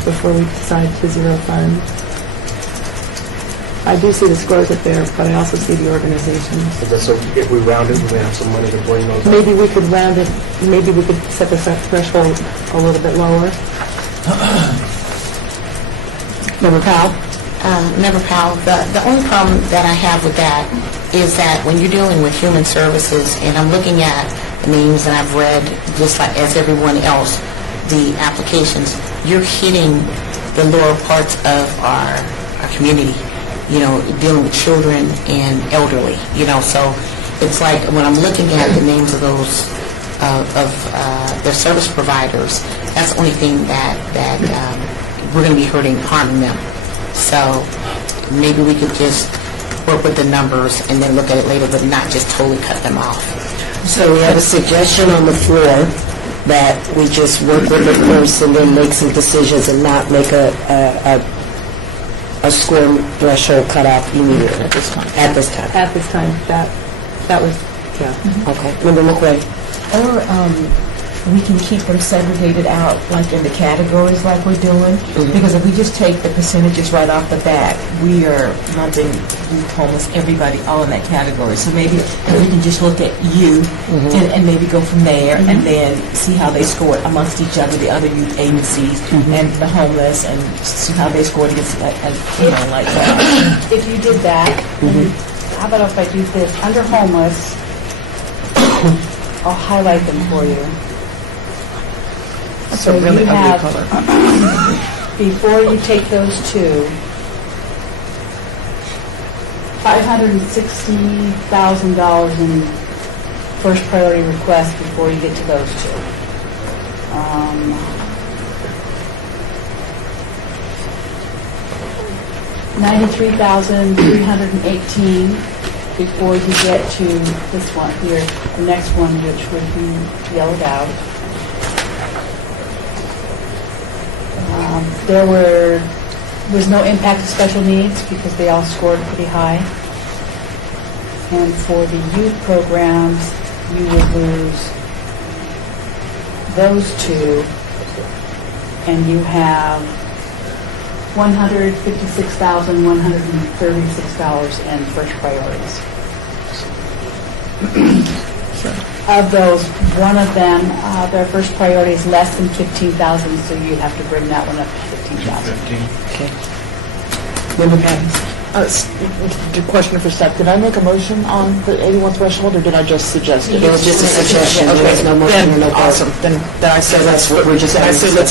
before we decide to zero fund? I do see the scores up there, but I also see the organizations. So if we round it, we may have some money to bring those up. Maybe we could round it, maybe we could set the threshold a little bit lower. Member Powell? Member Powell, the only problem that I have with that is that when you're dealing with human services, and I'm looking at the names and I've read, just like as everyone else, the applications, you're hitting the lower parts of our community, dealing with children and elderly, so it's like when I'm looking at the names of those, their service providers, that's the only thing that we're going to be harming them. So maybe we could just work with the numbers and then look at it later, but not just totally cut them off. So we have a suggestion on the floor that we just work with the person and make some decisions and not make a score threshold cutoff immediately. At this time. At this time. At this time, that was, yeah. Okay. Member McQuay? Or we can keep them segregated out, like in the categories like we're doing. Because if we just take the percentages right off the bat, we are lumping youth, homeless, everybody, all in that category. So maybe if we can just look at youth and maybe go from there and then see how they scored amongst each other, the other youth agencies and the homeless, and see how they scored against, like that. If you did that, then how about if I do this? Under homeless, I'll highlight them for you. So really you ugly have, color. before you take those two, $560,000 in first priority requests before you get to those two. 93,318 before you get to this one here, the next one, which would be yellowed out. There was no impact to special needs because they all scored pretty high. And for the youth programs, you would lose those two, and you have $156,136 in first priorities. Of those, one of them, their first priority is less than 15,000, so you have to bring that one up to 15,000. Okay. Member Patton? Question for Seth. Did I make a motion on the 81 threshold, or did I just suggest it? It was just a suggestion. There was no motion or no vote. Awesome. Then I say let's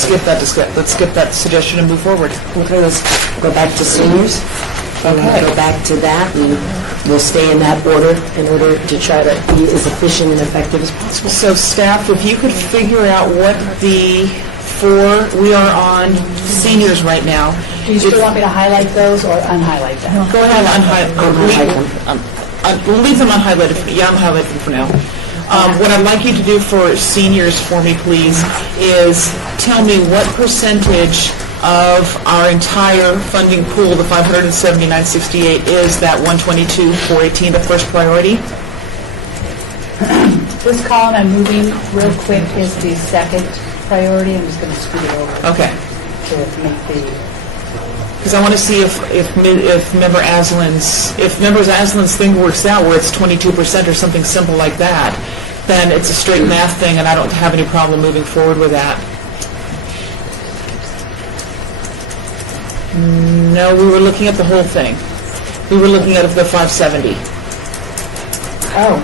skip that suggestion and move forward. Okay, let's go back to seniors. Okay. Go back to that, and we'll stay in that order in order to try to be as efficient and effective as possible. So staff, if you could figure out what we are on seniors right now. Do you still want me to highlight those or unhighlight them? Go ahead and we'll leave them unhighlighted. Yeah, I'm highlighting them for now. What I'd like you to do for seniors for me, please, is tell me what percentage of our entire funding pool, the $579.68, is that 122,418 the first priority? This column I'm moving real quick is the second priority. I'm just going to scoot it over Okay. to make the, Because I want to see if Member Aslan's thing works out where it's 22% or something simple like that, then it's a straight math thing, and I don't have any problem moving forward with that. No, we were looking at the whole thing. We were looking at the 570. Oh,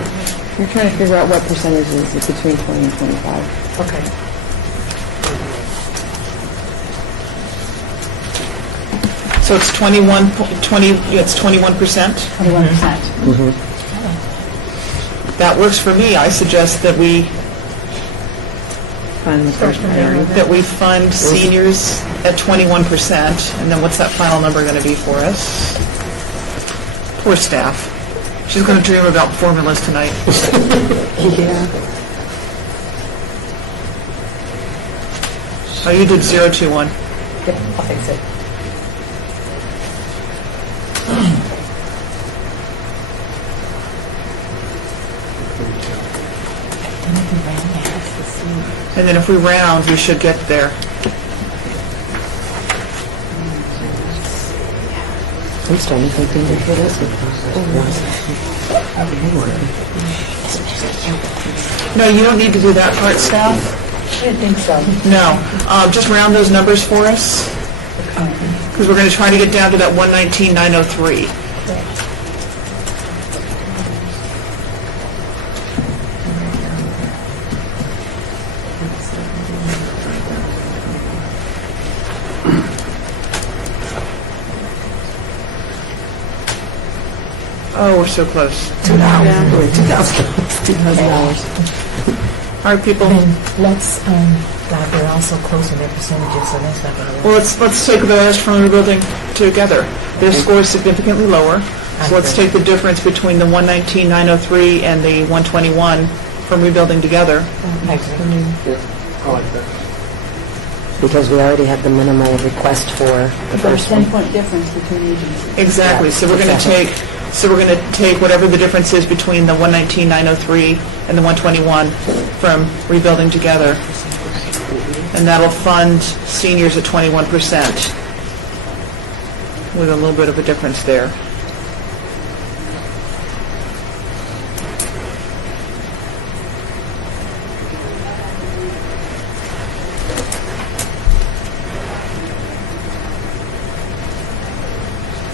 you're trying to figure out what percentage is between 20 and 25. okay. So it's 21%? 21%. That works for me. I suggest that we Fund the first priority. fund seniors at 21%, and then what's that final number going to be for us? Poor staff. She's going to dream about formulas tonight. Yeah. Oh, you did 021. Yep, I'll fix it. And then if we round, we should get there. I'm starting to think they're good as No, you don't need to do that part, staff. I didn't think so. No. Just round those numbers for us, because we're going to try to get down to that 119,903. Oh, we're so close. $2. All right, people. Let's, God, they're also close in their percentages, so that's not going to work. Well, let's take those from rebuilding together. Their score is significantly lower, so let's take the difference between the 119,903 and the 121 from rebuilding together. Because we already have the minimal request for the But there's first one. 10-point difference between agencies. Exactly. So we're going to take whatever the difference is between the 119,903 and the 121 from rebuilding together, and that'll fund seniors at 21% with a little bit of a difference there.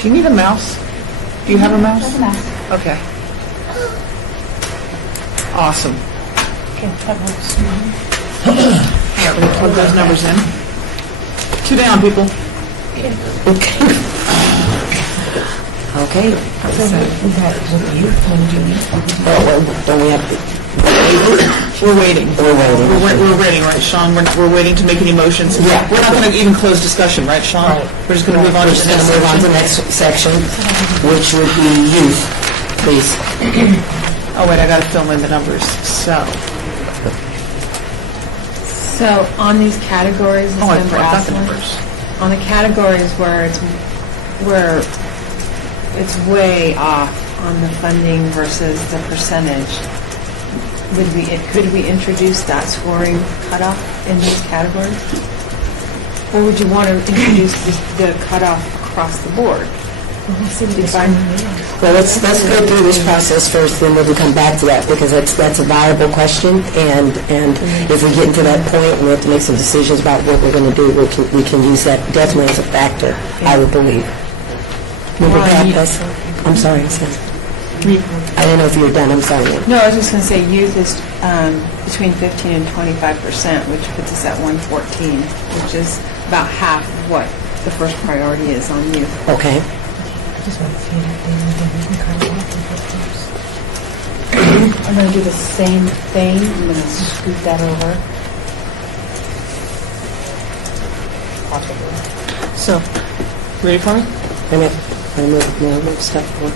Do you need a mouse? Do you have a mouse? There's a mouse. Okay. Awesome. Okay, that works. Yeah, we're gonna plug those numbers in. 2 down, people. Okay. Don't we have, We're waiting. we're waiting. We're waiting, right, Sean? We're waiting to make any motions. Yeah. We're not going to even close discussion, right, Sean? We're just going to move on to We're the just next going to move on to the section. next section, which would be youth, please. Oh, wait, I got to fill in the numbers. So, So on these categories, oh, I Member got the Aslan, numbers. on the categories where it's way off on the funding versus the percentage, could we introduce that scoring cutoff in these categories? Or would you want to introduce the cutoff across the board? Well, let's go through this process first, then we can come back to that, because that's a viable question, and if we get into that point and we have to make some decisions about what we're going to do, we can use that definitely as a factor, I would believe. Member Pappas? I'm sorry, sir. I didn't know if you were done, I'm sorry. No, I was just going to say youth is between 15 and 25%, which puts us at 114, which is about half of what the first priority is on youth. Okay. I'm going to do the same thing. I'm going to scoot that over. Possibly. So, ready for me? Wait a minute. Move stuff forward.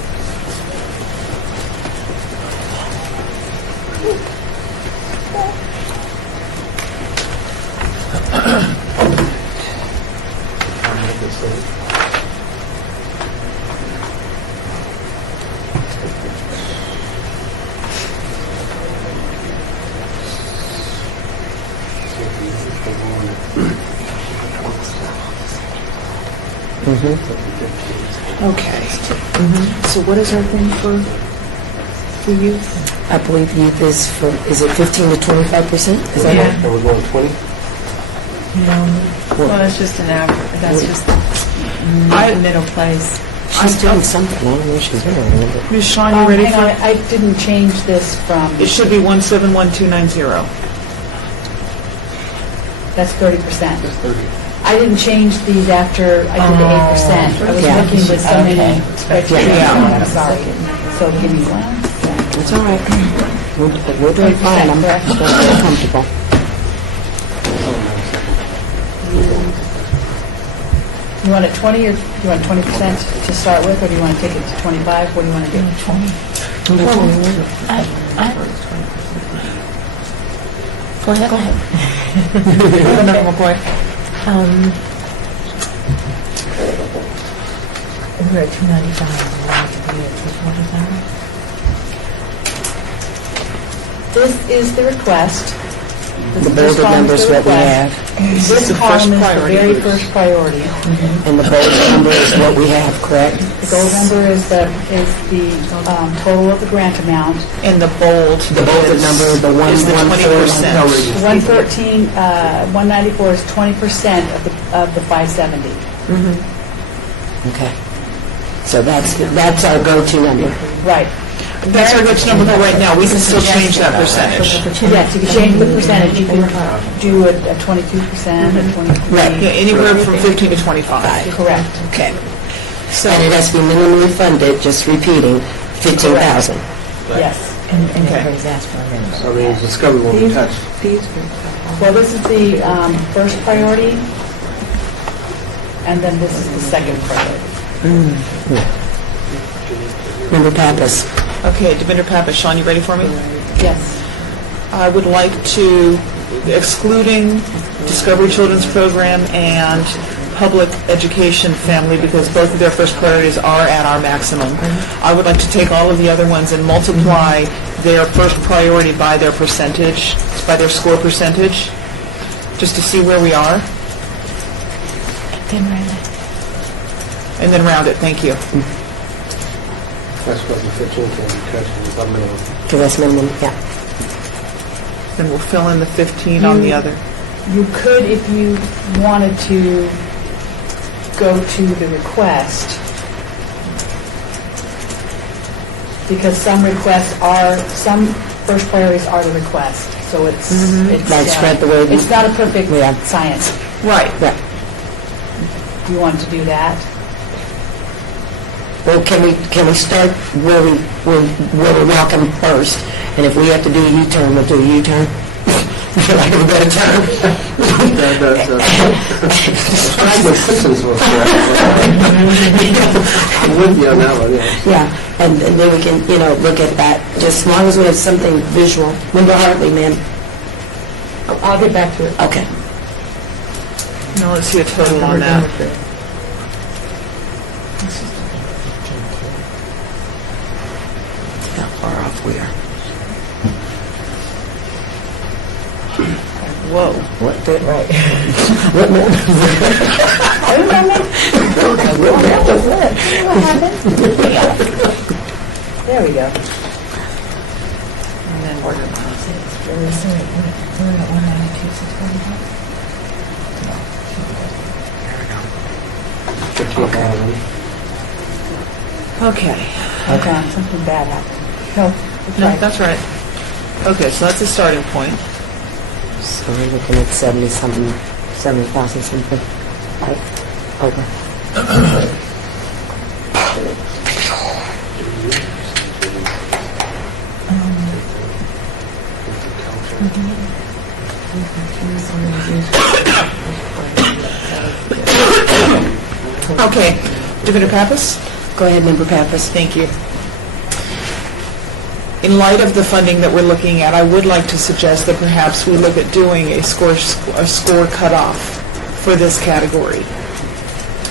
Okay. So what is our thing for youth? I believe youth is for, is it 15 to 25%? Is that right? And we're going 20? Well, that's just an average, that's just the middle place. She's doing something, I don't know what she's doing. Ms. Shawn, you ready Hang for on, it? I didn't change this from, It should be 171290. that's 30%. I didn't change these after I did the 8%. I was Yeah. looking with so many spreadsheets. Yeah. I'm sorry. So give me one second. It's all right. We're doing fine, I'm very comfortable. You want it 20 or do you want 20% to start with, or do you want to take it to 25? What do you want to do? 20. Go ahead. We're at 295. This is the request. The bolded number is what we have, This column is the very first priority. and the bolded number is what we have, correct? The gold number is the total of the grant amount. And the bold. The bolded number is the Is the 114. 20%. 194 is 20% of the 570. Okay. So that's our go-to number. Right. That's our good number for right now. We can still change that percentage. Yes, you can change the percentage. You can do a 22%, a 23%. Right. Yeah, anywhere from 15 to 25. Correct. Okay. So, And it has to be minimally funded, just repeating, 15,000. Yes. And everybody's asked for a minimum. So I mean, Discovery won't be touched. Well, this is the first priority, and then this is the second priority. Member Pappas. okay, Devinder Pappas, Sean, you ready for me? Yes. I would like to, excluding Discovery Children's Program and Public Education Family, because both of their first priorities are at our maximum, I would like to take all of the other ones and multiply their first priority by their percentage, by their score percentage, just to see where we are, and then round it. Thank you. That's what the 15 can be touched, it's up minimum. Because that's minimum, yeah. Then we'll fill in the 15 on the other. You could, if you wanted to, go to the request, because some first priorities are the request, so it's... Like spread the word. It's not a perfect Yeah. science. Right. Yeah. You want to do that? Well, can we start where we welcome first? And if we have to do a U-turn, we'll do a U-turn? For lack of a better term. That's what Simpsons was for. I'm with you on that one, yeah. Yeah, and then we can, look at that, just as long as we have something visual. Member Hartley, ma'am. I'll get back to it. Okay. Now let's see a total on that. How far off we are. Whoa. What did, right. What number? There we go. And then order. We're at 192,645. 15,000. Okay. Okay, something bad happened. No, it's No, right. that's right. Okay, so that's a starting point. So we're looking at 70,000 something. Right? Over. Okay, Devinder Pappas? Go ahead, Member Pappas. Thank you. In light of the funding that we're looking at, I would like to suggest that perhaps we look at doing a score cutoff for this category.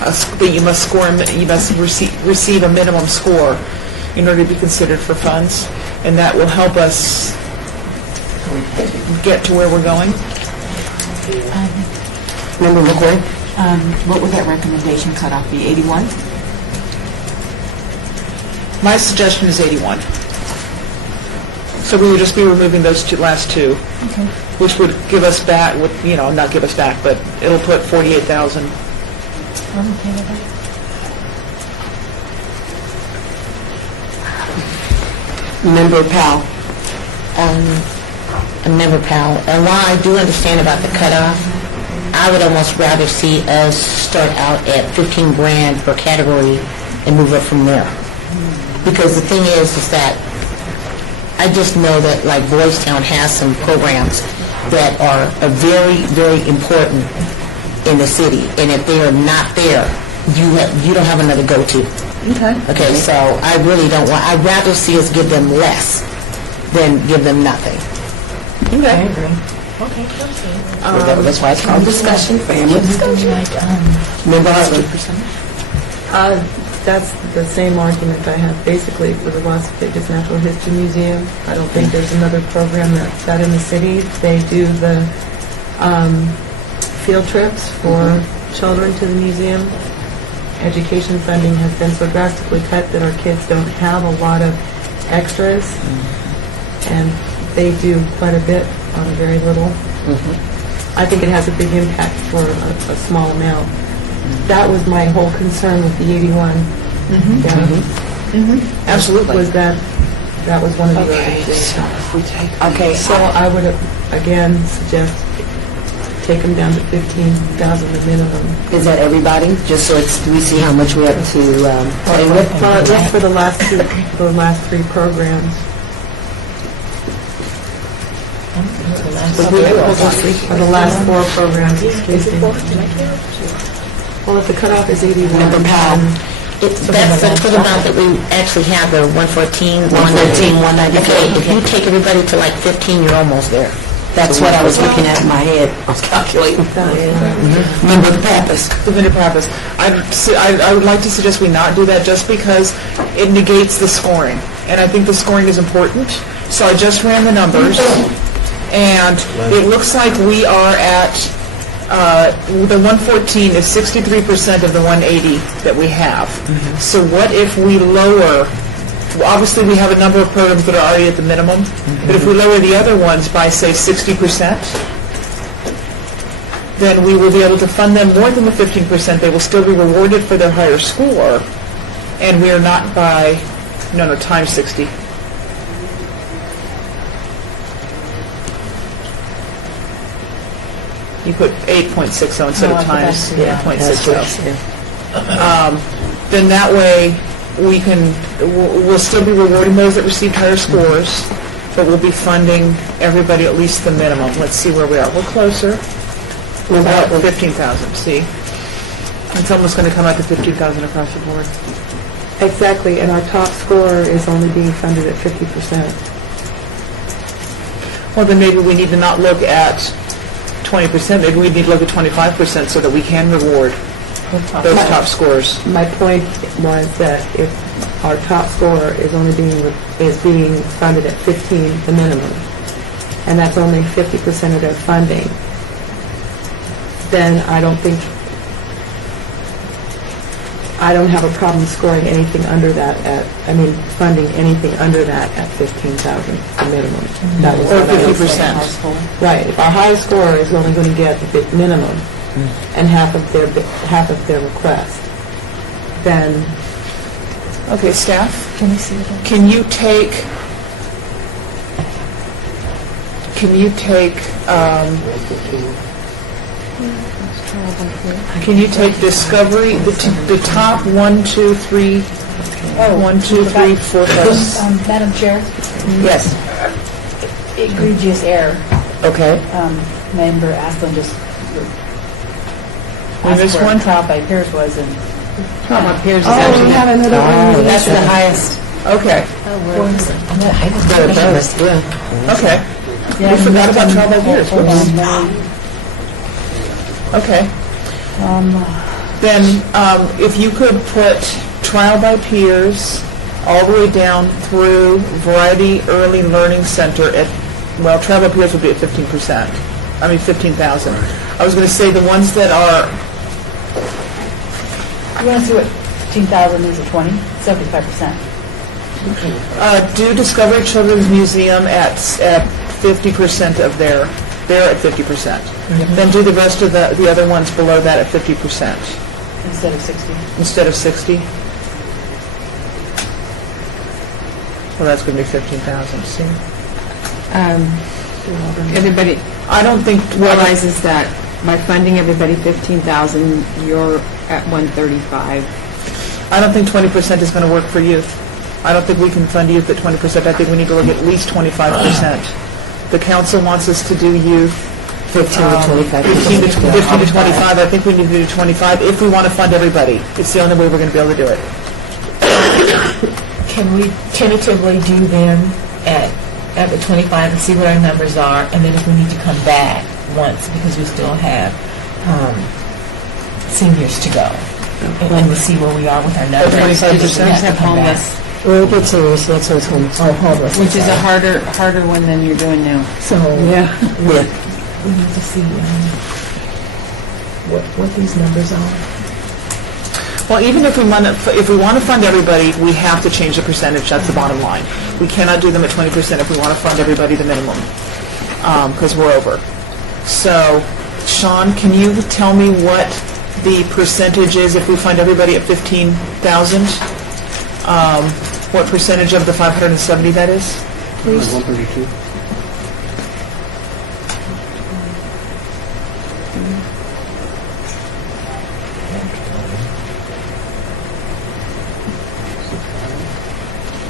That you must receive a minimum score in order to be considered for funds, and that will help us get to where we're going. Member McGuire? What would that recommendation cutoff be, 81? My suggestion is 81. So we would just be removing those last two, which would give us back, not give us back, but it'll put 48,000. Member Powell? Member Powell, and while I do understand about the cutoff, I would almost rather see us start out at 15 grand per category and move up from there. Because the thing is that I just know that like Boys Town has some programs that are very, very important in the city, and if they are not there, you don't have another go-to. Okay, so I really don't want, I'd rather see us give them less than give them nothing. Okay. That's why it's called discussion. Family discussion. Member Hartley? That's the same argument I have basically for the Las Vegas Natural History Museum. I don't think there's another program that's that in the city. They do the field trips for children to the museum. Education funding has been so drastically cut that our kids don't have a lot of extras, and they do quite a bit on very little. I think it has a big impact for a small amount. That was my whole concern with the 81. Absolutely. Was that was one of the organizations. Okay, So I would, again, suggest take them down to 15,000 the minimum. is that everybody? Just so we see how much we have to play with? Just for the last three programs. For the last four programs, excuse me. Well, if the cutoff is 81. Member Powell? That's for the amount that we actually have, the 114, 119, 190. Okay, if you take everybody to like 15, you're almost there. That's what I was looking at in my head. I was calculating. Member Pappas? Member Pappas, I would like to suggest we not do that just because it negates the scoring. And I think the scoring is important. So I just ran the numbers, and it looks like we are at, the 114 is 63% of the 180 that we have. So what if we lower, obviously we have a number of programs that are already at the minimum, but if we lower the other ones by, say, 60%, then we will be able to fund them more than the 15%. They will still be rewarded for their higher score, and we are not by, times 60. You put 8.60 instead of times 8.60. Then that way, we'll still be rewarding those that received higher scores, but we'll be funding everybody at least the minimum. Let's see where we are. We're closer. We're about 15,000, see? It's almost going to come out to 15,000 across the board. Exactly, and our top scorer is only being funded at 50%. Well, then maybe we need to not look at 20%, maybe we need to look at 25% so that we can reward those top scores. My point was that if our top scorer is being funded at 15, the minimum, and that's only 50% of their funding, then I don't have a problem scoring anything under that funding anything under that at 15,000, the minimum. That was Or what I was saying. 50%. Right, if our highest scorer is only going to get the minimum and half of their request, then Okay, staff? Can you take Discovery, the top 1, 2, 3, 1, 2, 3, 4, 5? Madam Chair, Yes. egregious error. Okay. Member Asplin just On this one? trial by peers was, and Peers is Oh, we actually have another one. That's the highest. Okay. Okay. We forgot about trial by peers. Whoops. Okay. Then, if you could put trial by peers all the way down through Variety Early Learning Center at, trial by peers would be at 15%. 15,000. I was going to say the ones that are, You want to see what 15,000 is at 20? 75%. do Discovery Children's Museum at 50% of they're at 50%. Then do the rest of the other ones below that at 50%. Instead of 60. Instead of 60? Well, that's going to be 15,000, see? Everybody I don't think, realizes that by funding everybody 15,000, you're at 135. I don't think 20% is going to work for youth. I don't think we can fund youth at 20%. I think we need to look at least 25%. The council wants us to do youth 15 to 25. 15 to 25. I think we need to do 25 if we want to fund everybody. It's the only way we're going to be able to do it. Can we tentatively do them at the 25 and see what our numbers are, and then if we need to come back once, because we still have seniors to go, and we'll see where we are with our numbers. 25%? We have to come back. We'll get serious, that's what's going Oh, homeless. Which is a harder one than you're doing now. So, Yeah. we need to see what these numbers are. Well, even if we want to fund everybody, we have to change the percentage. That's the bottom line. We cannot do them at 20% if we want to fund everybody the minimum, because we're over. So, Sean, can you tell me what the percentage is if we fund everybody at 15,000? What percentage of the 570 that is? Please. 132.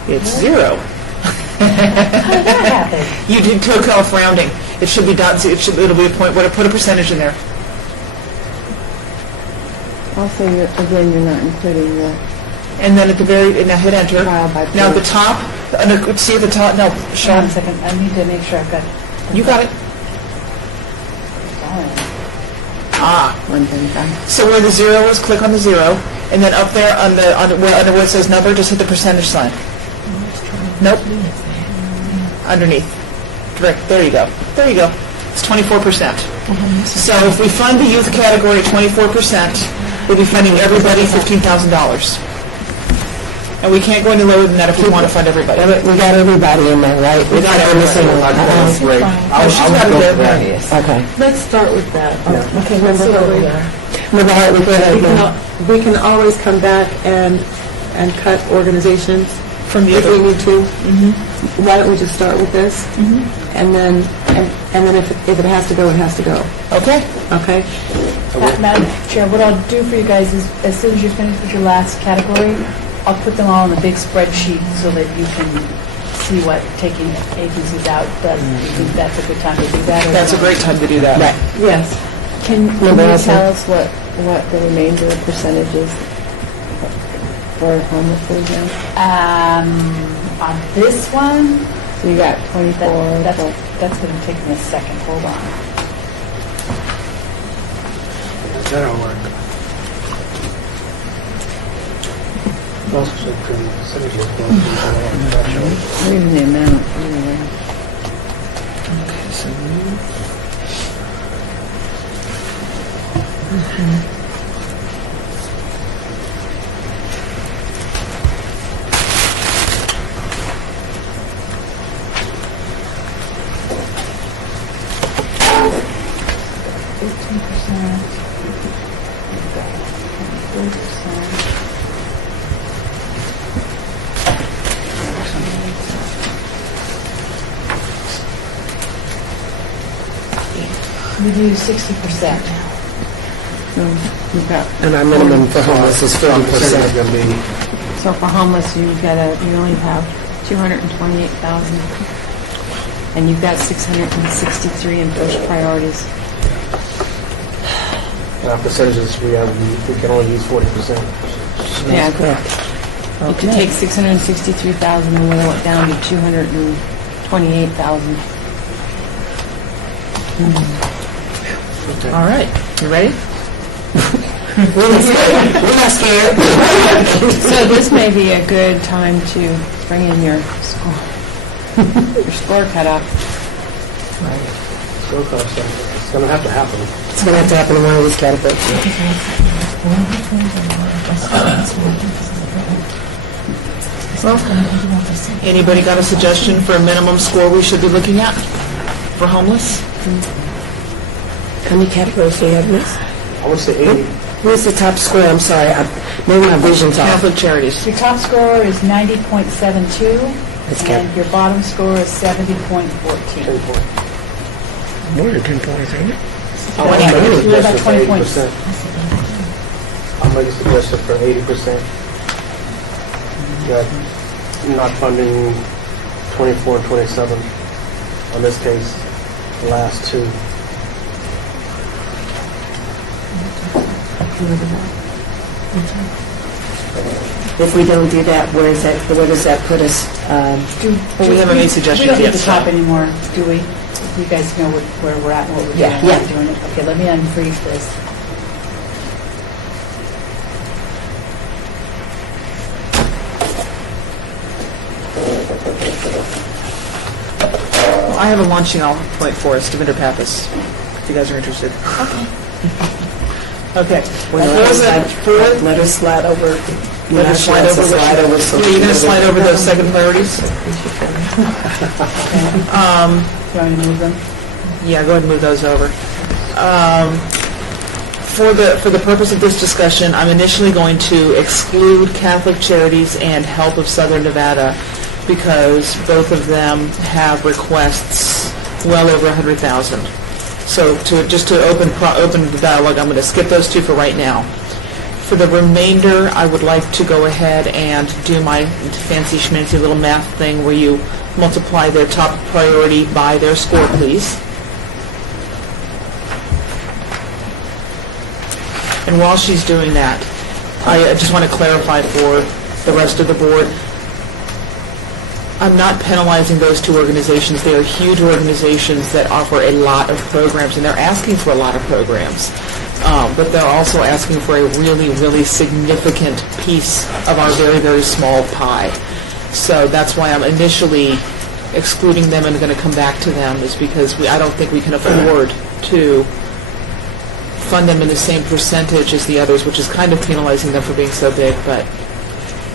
It's zero. How did that happen? You did took off rounding. It should be dot. It'll be a point. Put a percentage in there. Also, again, you're not including the And then at the now hit enter. trial by Now at the top. See at the top. No, Hold on Sean. a second. I need to make sure I've got. You got it. Ah. 135. So where the zero is, click on the zero, and then up there under where it says number, just hit the percentage sign. Nope. Underneath. Direct. There you go. There you go. It's 24%. So if we fund the youth category at 24%, we'll be funding everybody $15,000. And we can't go any lower than that if we want to fund everybody. We got everybody in there, right? We got everybody. That's great. Oh, she's got it there. Okay. Let's start with that. Okay, Member Hartley. Member Hartley, go ahead. ma'am. We can always come back and cut organizations From the if we other. need to. Why don't we just start with this? And then, and then if it has to go, it has to go. Okay. Okay? Madam Chair, what I'll do for you guys is, as soon as you're finished with your last category, I'll put them all in a big spreadsheet so that you can see what taking agencies out does. Do you think that's a good time to do that? or That's a not? great time to do that. Yes. Can you Melissa? tell us what the remainder of percentages for homeless is now? On this one, So you got 24. that's going to take me a second. Hold on. That'll work. Also, percentage of What is the amount? Anyway. We do 60%. You've got, And our minimum for homeless is 50%. going to be so for homeless, you only have 228,000. And you've got 663 in first priorities. our percentages. We can only use 40%. Yeah, correct. You could take 663,000 and whittle it down to 228,000. All right. You ready? We're not scared. So this may be a good time to bring in your score cutoff. So cost It's going to have to happen. It's going to have to happen in one of these categories. Anybody got a suggestion for a minimum score we should be looking at for homeless? How many categories do you have, Miss? I would say 80. Where's the top score? I'm sorry, maybe my vision's off. Catholic Charities. Your top score is 90.72, That's good. and your bottom score is 70.14. More than 10 points, ain't it? I'll make a You're about suggestion 20 points. for 80%. I'll make a suggestion for 80%. That not funding 24 and 27, in this case, the last two. If we don't do that, where does that put us? Well, we haven't made suggestions We don't yet, need to top so- anymore, do we? You guys know where we're at and what we're doing. Yeah, how yeah. we're doing it. Okay, let me unfreeze this. Well, I have a launching off point for us, Devinder Pappas, if you guys are interested. Okay. Let her slide over. Let her slide over. You're going to slide over those second priorities? Do you want me to move them? Yeah, go ahead and move those over. For the purpose of this discussion, I'm initially going to exclude Catholic Charities and Help of Southern Nevada because both of them have requests well over 100,000. So just to open the dialogue, I'm going to skip those two for right now. For the remainder, I would like to go ahead and do my fancy schmancy little math thing where you multiply their top priority by their score, please. And while she's doing that, I just want to clarify for the rest of the board, I'm not penalizing those two organizations. They are huge organizations that offer a lot of programs, and they're asking for a lot of programs. But they're also asking for a really, really significant piece of our very, very small pie. So that's why I'm initially excluding them and going to come back to them, is because I don't think we can afford to fund them in the same percentage as the others, which is kind of penalizing them for being so big, but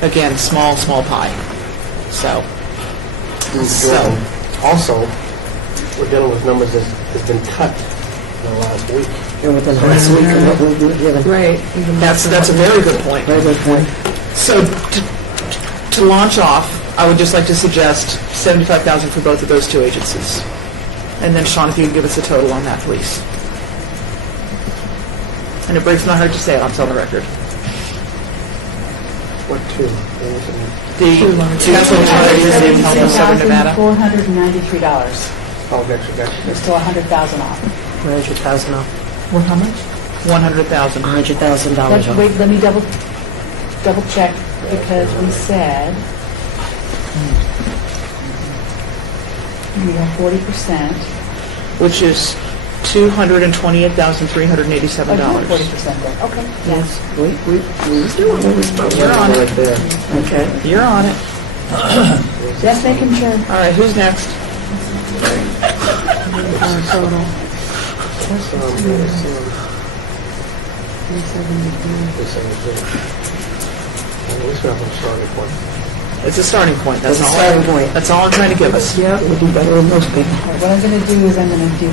again, small pie. So. Also, we're dealing with numbers that has been cut in the last week. And within the last week, of what we've been given. Right. That's a very good point. Very good point. So to launch off, I would just like to suggest $75,000 for both of those two agencies. And then Sean, if you could give us a total on that, please. And it breaks my heart to say it, I'll tell the record. What two? The Catholic Charities and Help of Southern Nevada. $493. Oh, gotcha. There's still 100,000 off. 100,000 off. Well, how much? 100,000. $100,000 Let's off. wait, let me double check, because we said we have 40%. Which is $228,387. Oh, you have 40% there, okay. Yes, we doing what we're supposed to. You're on Right it. there. Okay. You're on it. Just making sure. All right, who's next? It's a starting point. That's It's a all. starting point. That's all I'm trying to give us. Yeah, we do better than most people. All right, what I'm going to do is I'm going to do,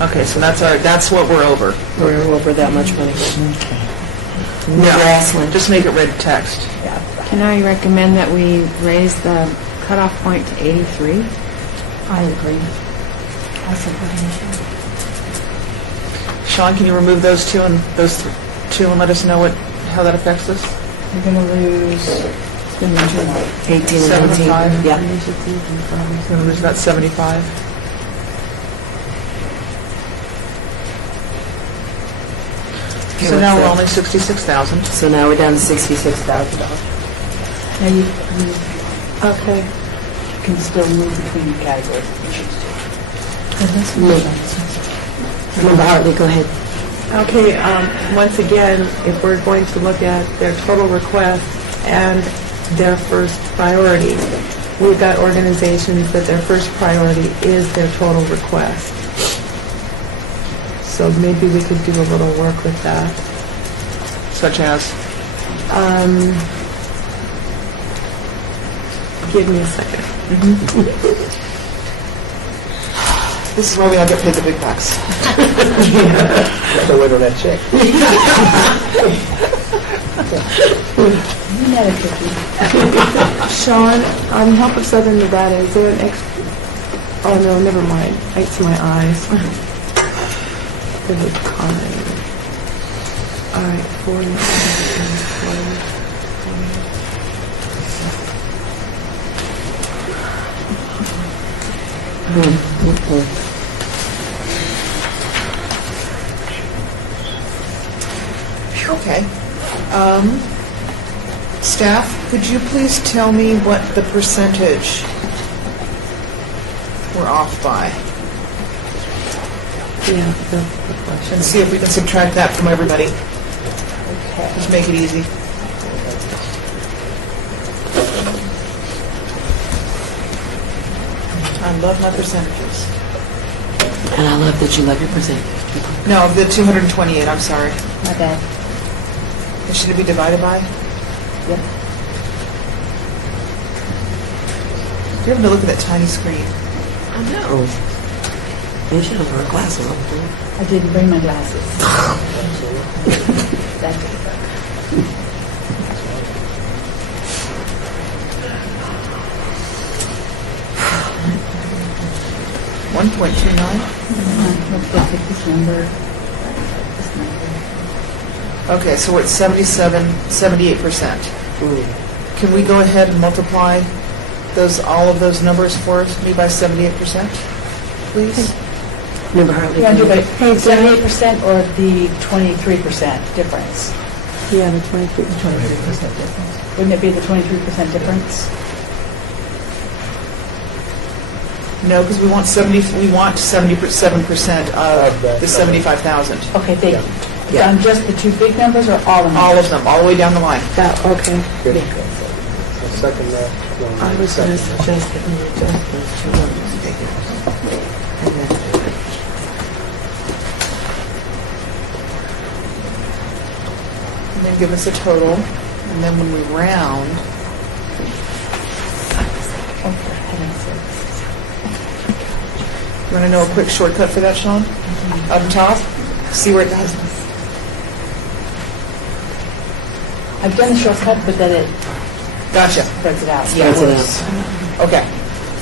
Okay, so that's what we're over. We're over that much money. No, just make it red text. Can I recommend that we raise the cutoff point to 83? I agree. I support it. Sean, can you remove those two and let us know how that affects us? You're going to lose 18 and 19. 75? Yeah. We're going to lose about 75. Okay, So now what's we're that? only 66,000. So now we're down to $66,000. Now you Okay. can still move between the categories if you choose to. Member Hartley, go ahead. Okay, once again, if we're going to look at their total request and their first priority. We've got organizations that their first priority is their total request. So maybe we could do a little work with that. Such as? Give me a second. This is why we all get paid the big bucks. Have to wait on that check. You met a cookie. Sean, Help of Southern Nevada, is there an oh no, never mind. I see my eyes. There's a comment. All right, 40. Okay. Staff, could you please tell me what the percentage we're off by? Yeah, that's the question. And see if we can subtract that from everybody. Just make it easy. I love my percentages. And I love that you love your percentage. No, the 228, I'm sorry. My bad. Should it be divided by? Yep. You have to look at that tiny screen. I know. You should have her glasses on. I didn't bring my glasses. That's it. 1.29? Let's look at this number. Okay, so we're at 78%. Can we go ahead and multiply all of those numbers for me by 78%, please? Member Hartley. You want to do the 78% or the 23% difference? Yeah, the 23. 23% difference. Wouldn't it be the 23% difference? No, because we want 77% of the 75,000. Okay, thank you. Yeah. On just the two big numbers or all of them? All of them, all the way down the line. That, okay. Second that. I was going to suggest that we adjust those two numbers. And then give us a total, and then when we round, you want to know a quick shortcut for that, Sean? Up top, see where it goes. I've done the shortcut, but then it Gotcha. spreads it out. Yeah, it Spreads it works. Okay.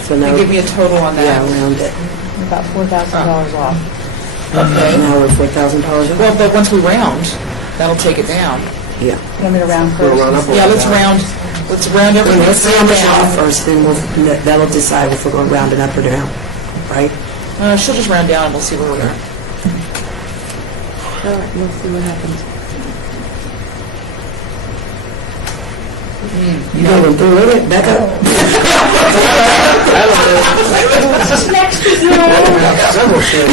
So now, And give me a total on yeah, that. around it. About $4,000 off. Okay. Now we're $4,000. Well, but once we round, that'll take it down. Yeah. You want me to round We'll first? round up. Yeah, let's round everything. Let's see how much off down. first, then that'll decide if we're going to round it up or down, right? She'll just round down and we'll see where we're at. All right, we'll see what happens. You going through with it? Back up. Several shares.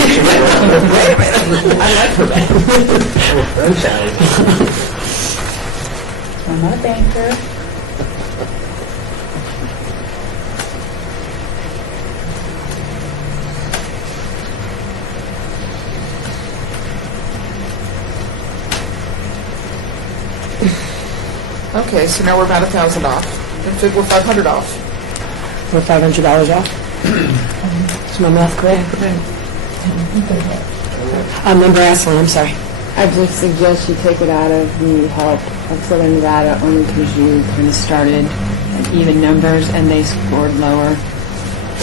I'm not a banker. Okay, so now we're about 1,000 off. We're 500 off. We're $500 off? Is my math correct? Member Aslan, I'm sorry. I just suggest you take it out of the Help of Southern Nevada only because you kind of started at even numbers and they scored lower.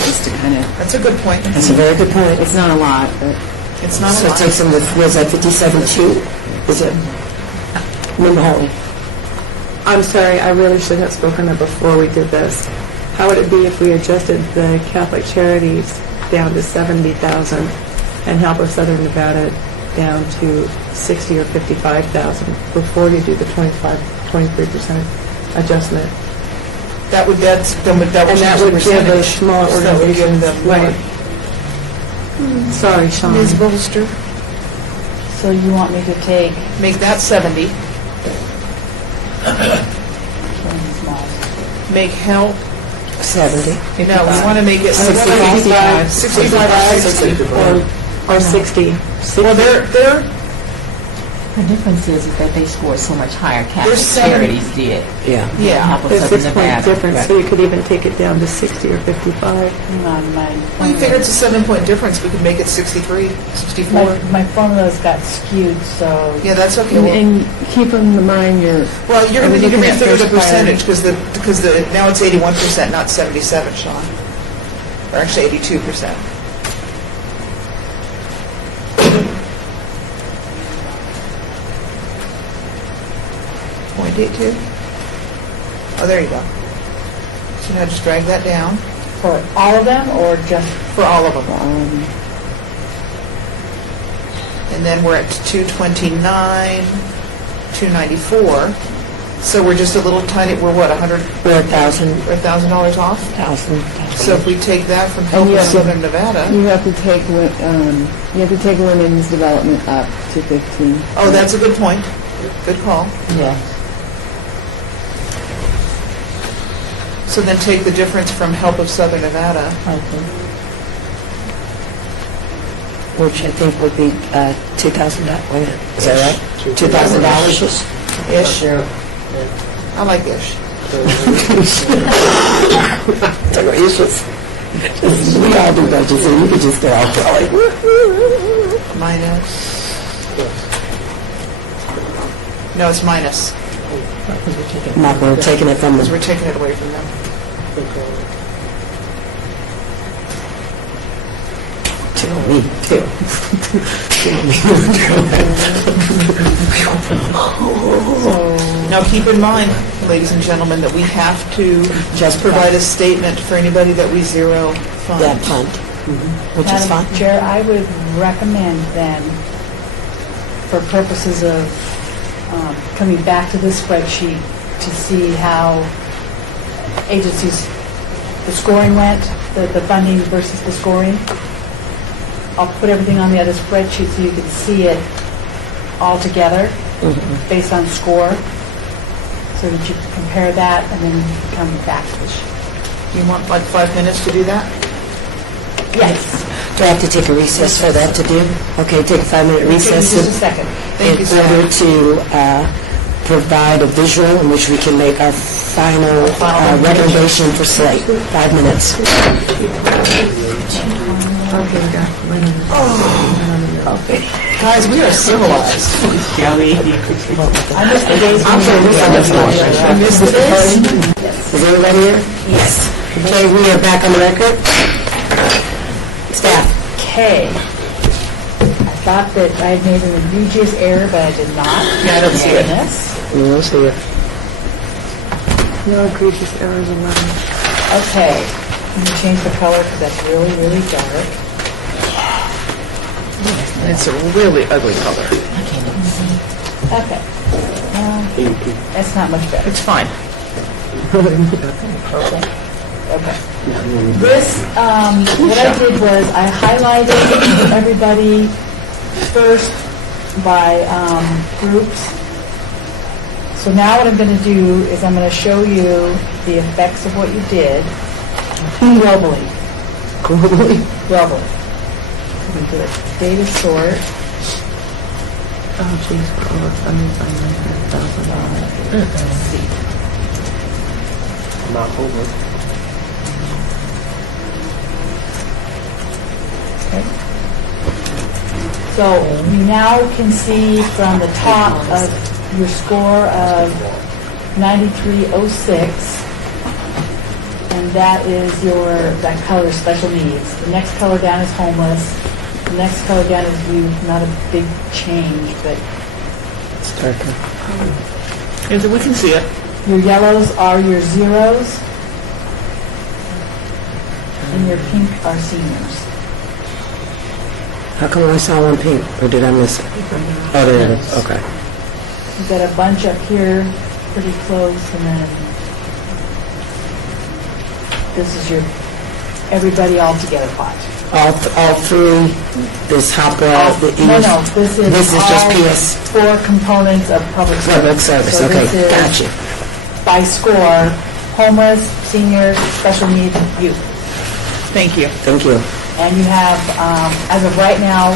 Just to kind of, That's a good point. That's a very good point. it's not a lot, but It's not a So it lot. takes them to, was that 57.2? Is it? Member Hartley. I'm sorry, I really should have spoken up before we did this. How would it be if we adjusted the Catholic Charities down to 70,000 and Help of Southern Nevada down to 60 or 55,000 before you do the 23% adjustment? That would change And that the would give percentage. those small So that would give organizations, them more. right. Sorry, Sean. Ms. Bolster, So you want me to take make that 70. make help, 70. no, we want to make it 65 or 60. Or 60. Well, they're, The difference is that they scored so much higher. Catholic There's 70 Charities did. Yeah. yeah. Top of There's Southern 6 point Nevada. difference, so you could even take it down to 60 or 55. Hang on, Well, you figure it's a 7-point difference, we could make it 63, 64. my formulas got skewed, so Yeah, that's okay. Well, And keep in mind your, well, you're going to need to looking at refigure the first priority. percentage, because now it's 81%, not 77, Sean. Or actually 82%. .82? Oh, there you go. So now just drag that down for all of them or just for all of them. And then we're at 229, 294. So we're just a little tiny, we're what, 100? We're 1,000. We're $1,000 off? 1,000. So if we take that from Help of Southern Nevada, you have to take women's development up to 15. oh, that's a good point. Good call. Yeah. So then take the difference from Help of Southern Nevada. Which I think would be $2,000. Wait a minute. Is that right? $2,000? Ish. I like ish. We all do budgets, so you could just go out there like, Minus. No, it's minus, not we're taking it from because them. we're taking it away from them. Tell me, tell. Now, keep in mind, ladies and gentlemen, that we have to Just provide a statement for anybody that we zero fund. That fund, which is Madam fine. Chair, I would recommend then, for purposes of coming back to this spreadsheet to see how agencies, the scoring went, the funding versus the scoring. I'll put everything on the other spreadsheet so you can see it all together based on score, so that you can compare that and then come back to the sheet. You want like 5 minutes to do that? Yes. Do I have to take a recess for that to do? Okay, take a 5-minute Give me recess. just a second. Thank you, In order Sam. to provide a visual in which we can make our final recommendation for slate. 5 minutes. Guys, we are civilized. I missed the days when I missed the days. Is everybody here? Yes. Okay, we are back on the record. Staff. Okay. I thought that I had made an egregious error, but I did not. Yeah, I don't see it. Yes. We'll see it. No egregious errors allowed. Okay. Let me change the color because that's really, really dark. It's a really ugly color. Okay. That's not much better. It's fine. Okay. This, what I did was I highlighted everybody first by groups. So now what I'm going to do is I'm going to show you the effects of what you did globally. Globally. We can do a data sort. Oh, geez, for all the funding by $900,000. Not over. So you now can see from the top of your score of 9306, and that is that color special needs. The next color down is homeless. The next color down is youth. Not a big change, but It's darker. And we can see it. your yellows are your zeros, and your pink are seniors. How come I saw one pink, or did I miss it? Oh, there it is, okay. You've got a bunch up here, pretty close, and then this is your everybody all together pot. All three, this Hopwell, the East. No, this is just all PS. 4 components of public service. Public service, So okay, this is gotcha. by score, homeless, seniors, special needs, youth. Thank you. Thank you. And you have, as of right now,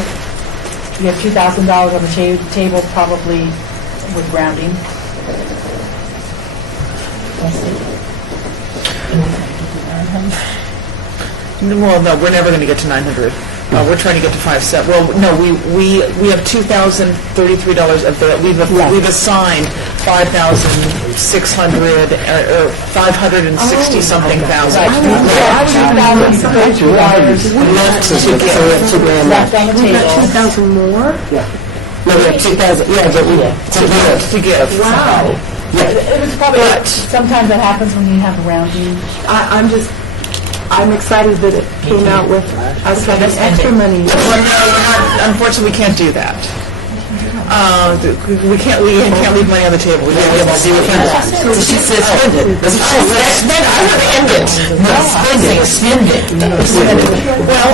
you have $2,000 on the table, probably with rounding. Well, no, we're never going to get to 900. We're trying to get to 5,700. Well, no, we have $2,033 of that. We've assigned 5,600 or 560 something thousand. $2,000 left on the table. 2,000 more? No, we have 2,000, yeah, but To give. Wow. It was probably, sometimes that happens when you have rounding. I'm excited that it came out with us having extra money. Well, no, unfortunately, we can't do that. We can't leave money on the table. We have to see what So she says spend it. I want to spend it. Spend it. Well,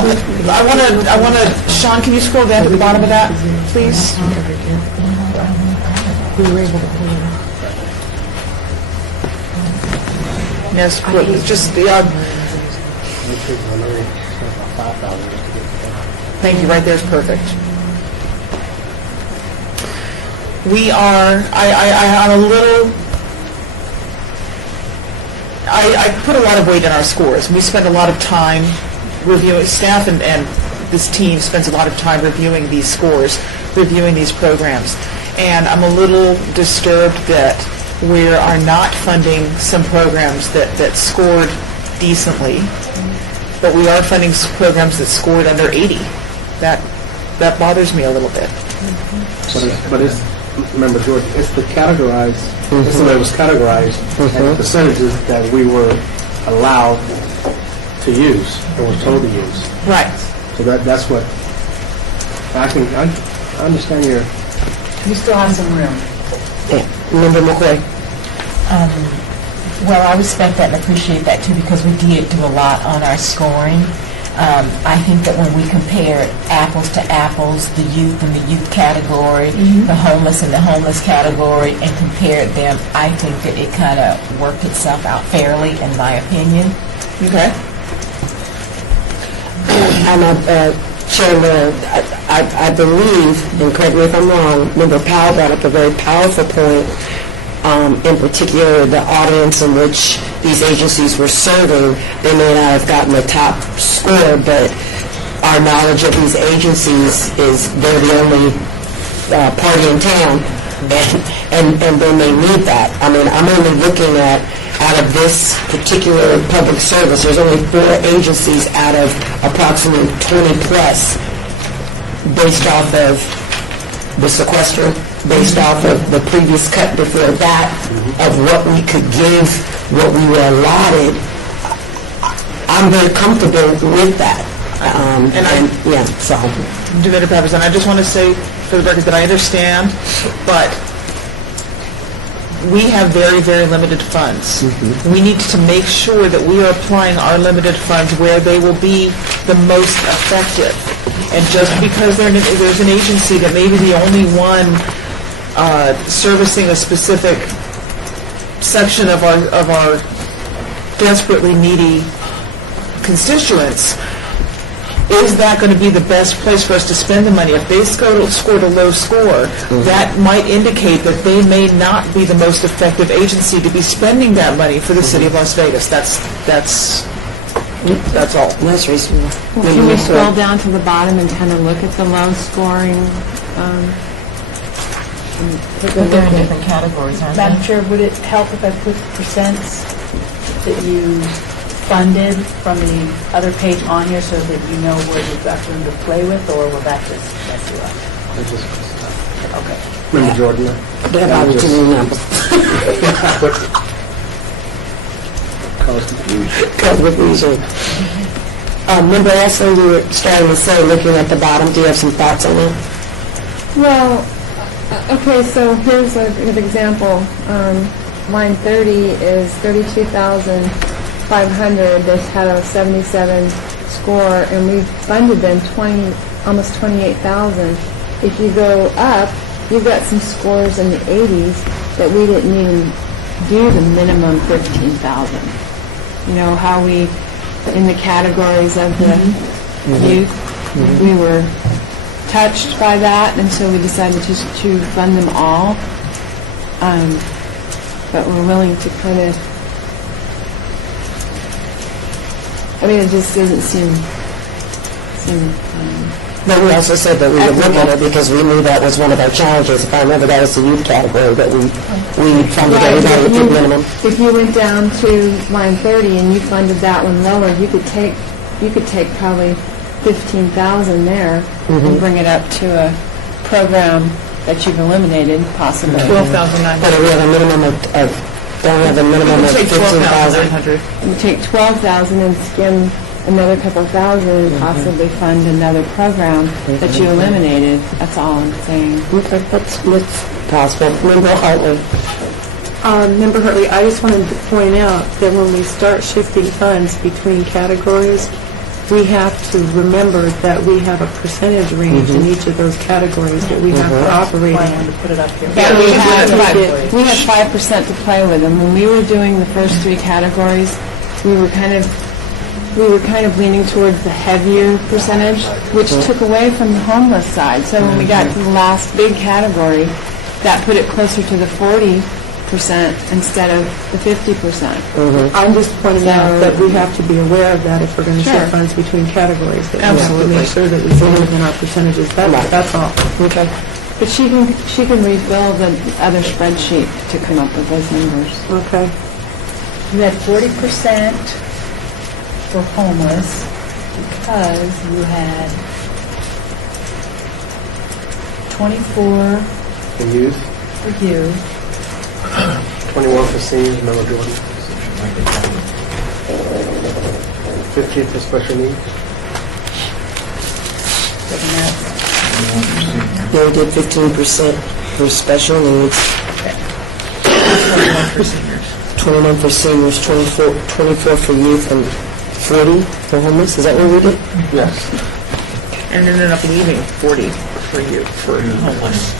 I want to, Sean, can you scroll down to the bottom of that, please? We were able to pay it off. Yes, just, thank you, right there's perfect. We are, I'm a little, I put a lot of weight in our scores. We spend a lot of time reviewing, staff and this team spends a lot of time reviewing these scores, reviewing these programs. And I'm a little disturbed that we are not funding some programs that scored decently, but we are funding programs that scored under 80. That bothers me a little bit. But it's, remember, George, it's the categorized, it's the way it was categorized, and the percentages that we were allowed to use, or was told to use. Right. So that's what, I understand your... You still have some room. Member McCoy. Well, I respect that and appreciate that too, because we did do a lot on our scoring. I think that when we compared apples to apples, the youth in the youth category, the homeless in the homeless category, and compared them, I think that it kind of worked itself out fairly, in my opinion. Okay. I'm Chairman, I believe, and correct me if I'm wrong, Member Powell brought up a very powerful point, in particular the audience in which these agencies were serving. They may not have gotten the top score, but our knowledge of these agencies is they're the only party in town, and then they need that. I mean, I'm only looking at, out of this particular public service, there's only 4 agencies out of approximately 20 plus, based off of the sequester, based off of the previous cut before that, of what we could give, what we were allotted. I'm very comfortable with that. So. Director Peppers, and I just want to say for the record that I understand, but we have very, very limited funds. We need to make sure that we are applying our limited funds where they will be the most effective. And just because there's an agency that may be the only one servicing a specific section of our desperately needy constituents, is that going to be the best place for us to spend the money? If they scored a low score, that might indicate that they may not be the most effective agency to be spending that money for the city of Las Vegas. That's all. That's reasonable. Can we scroll down to the bottom and kind of look at the low scoring? But they're in different categories, aren't Madam they? Chair, would it help if I put percents that you funded from the other page on here so that you know where you've got room to play with, or will that just mess you up? Okay. Member Jordan? That about too many numbers. Cause confusion. Member Esslin, you were starting to say, looking at the bottom, do you have some thoughts on that? Well, okay, so here's a good example. Line 30 is 32,500. They had a 77 score, and we funded them almost 28,000. If you go up, you've got some scores in the 80s that we didn't even do the minimum 15,000. You know, how we, in the categories of the youth, we were touched by that, and so we decided to fund them all. But we're willing to kind of, I mean, it just doesn't seem But we also said that we would look at it because we knew that was one of our challenges. If I remember, that was the youth category that we funded everybody at the minimum. If you went down to line 30 and you funded that one lower, you could take probably 15,000 there and bring it up to a program that you've eliminated, possibly. 12,900. But we have a minimum of don't we have a minimum of Take 15,000? 12,900. You take 12,000 and skim another couple thousand and possibly fund another program that you eliminated. That's all I'm saying. Okay, that's possible. Member Hartley. Member Hartley, I just wanted to point out that when we start shifting funds between categories, we have to remember that we have a percentage range in each of those categories that we have to operate in. To put it up here. Yeah, we have we had 5% to play with them. When we were doing the first three categories, we were kind of leaning towards the heavier percentage, which took away from the homeless side. So when we got to the last big category, that put it closer to the 40% instead of the 50%. I'm just pointing out that we have to be aware of that if we're going to shift funds between categories. That we have to make sure that we stay within our percentages. That's all. Okay. But she can refill the other spreadsheet to come up with those numbers. Okay. You had 40% for homeless because you had 24 The youth, for you, 21 for seniors, remember Jordan? 15 for special needs. Yeah, we did 15% for special needs. 21 for seniors. 21 for seniors, 24 for youth, and 40 for homeless. Is that what we did? Yes. And ended up leaving 40 for you, for homeless.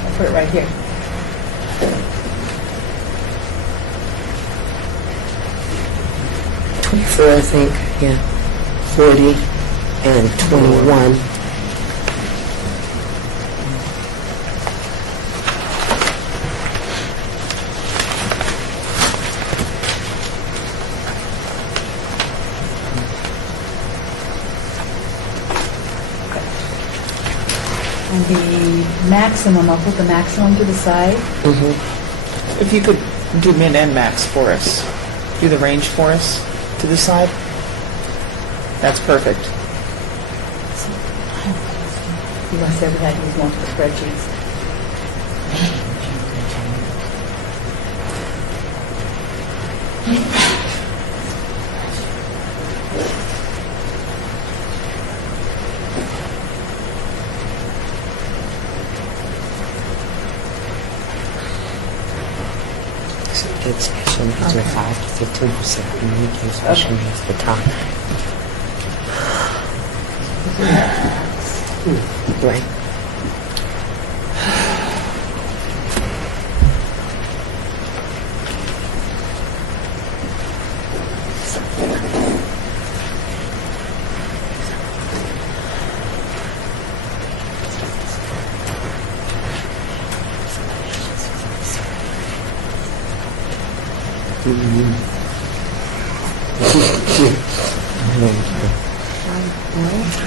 I'll put it right here. I think, yeah. 40 and 21. And the maximum, I'll put the maximum to the side. If you could do min and max for us, do the range for us to the side, that's perfect. You want to say we had to use multiple spreadsheets. So we did special needs with 5 to 15%. And we gave special needs the top. Right.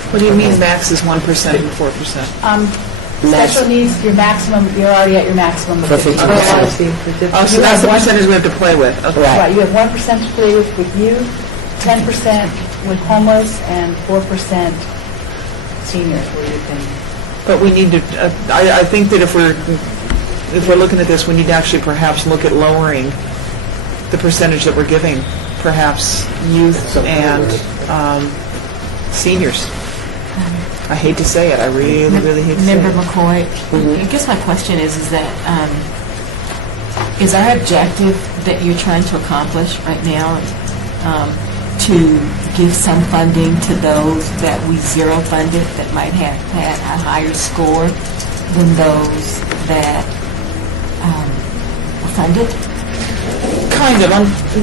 What do you mean max is 1% and 4%? Special needs, your maximum, you're already at your maximum of 50%. Oh, so that's the percentage we have to play with. Okay. Right, you have 1% to play with you, 10% with homeless, and 4% seniors, what do you think? But we need to, I think that if we're looking at this, we need to actually perhaps look at lowering the percentage that we're giving, perhaps youth and seniors. I hate to say it, I really, really hate to say Member it. McCoy, I guess my question is that Is our objective that you're trying to accomplish right now to give some funding to those that we zero funded that might have had a higher score than those that were funded? Kind of.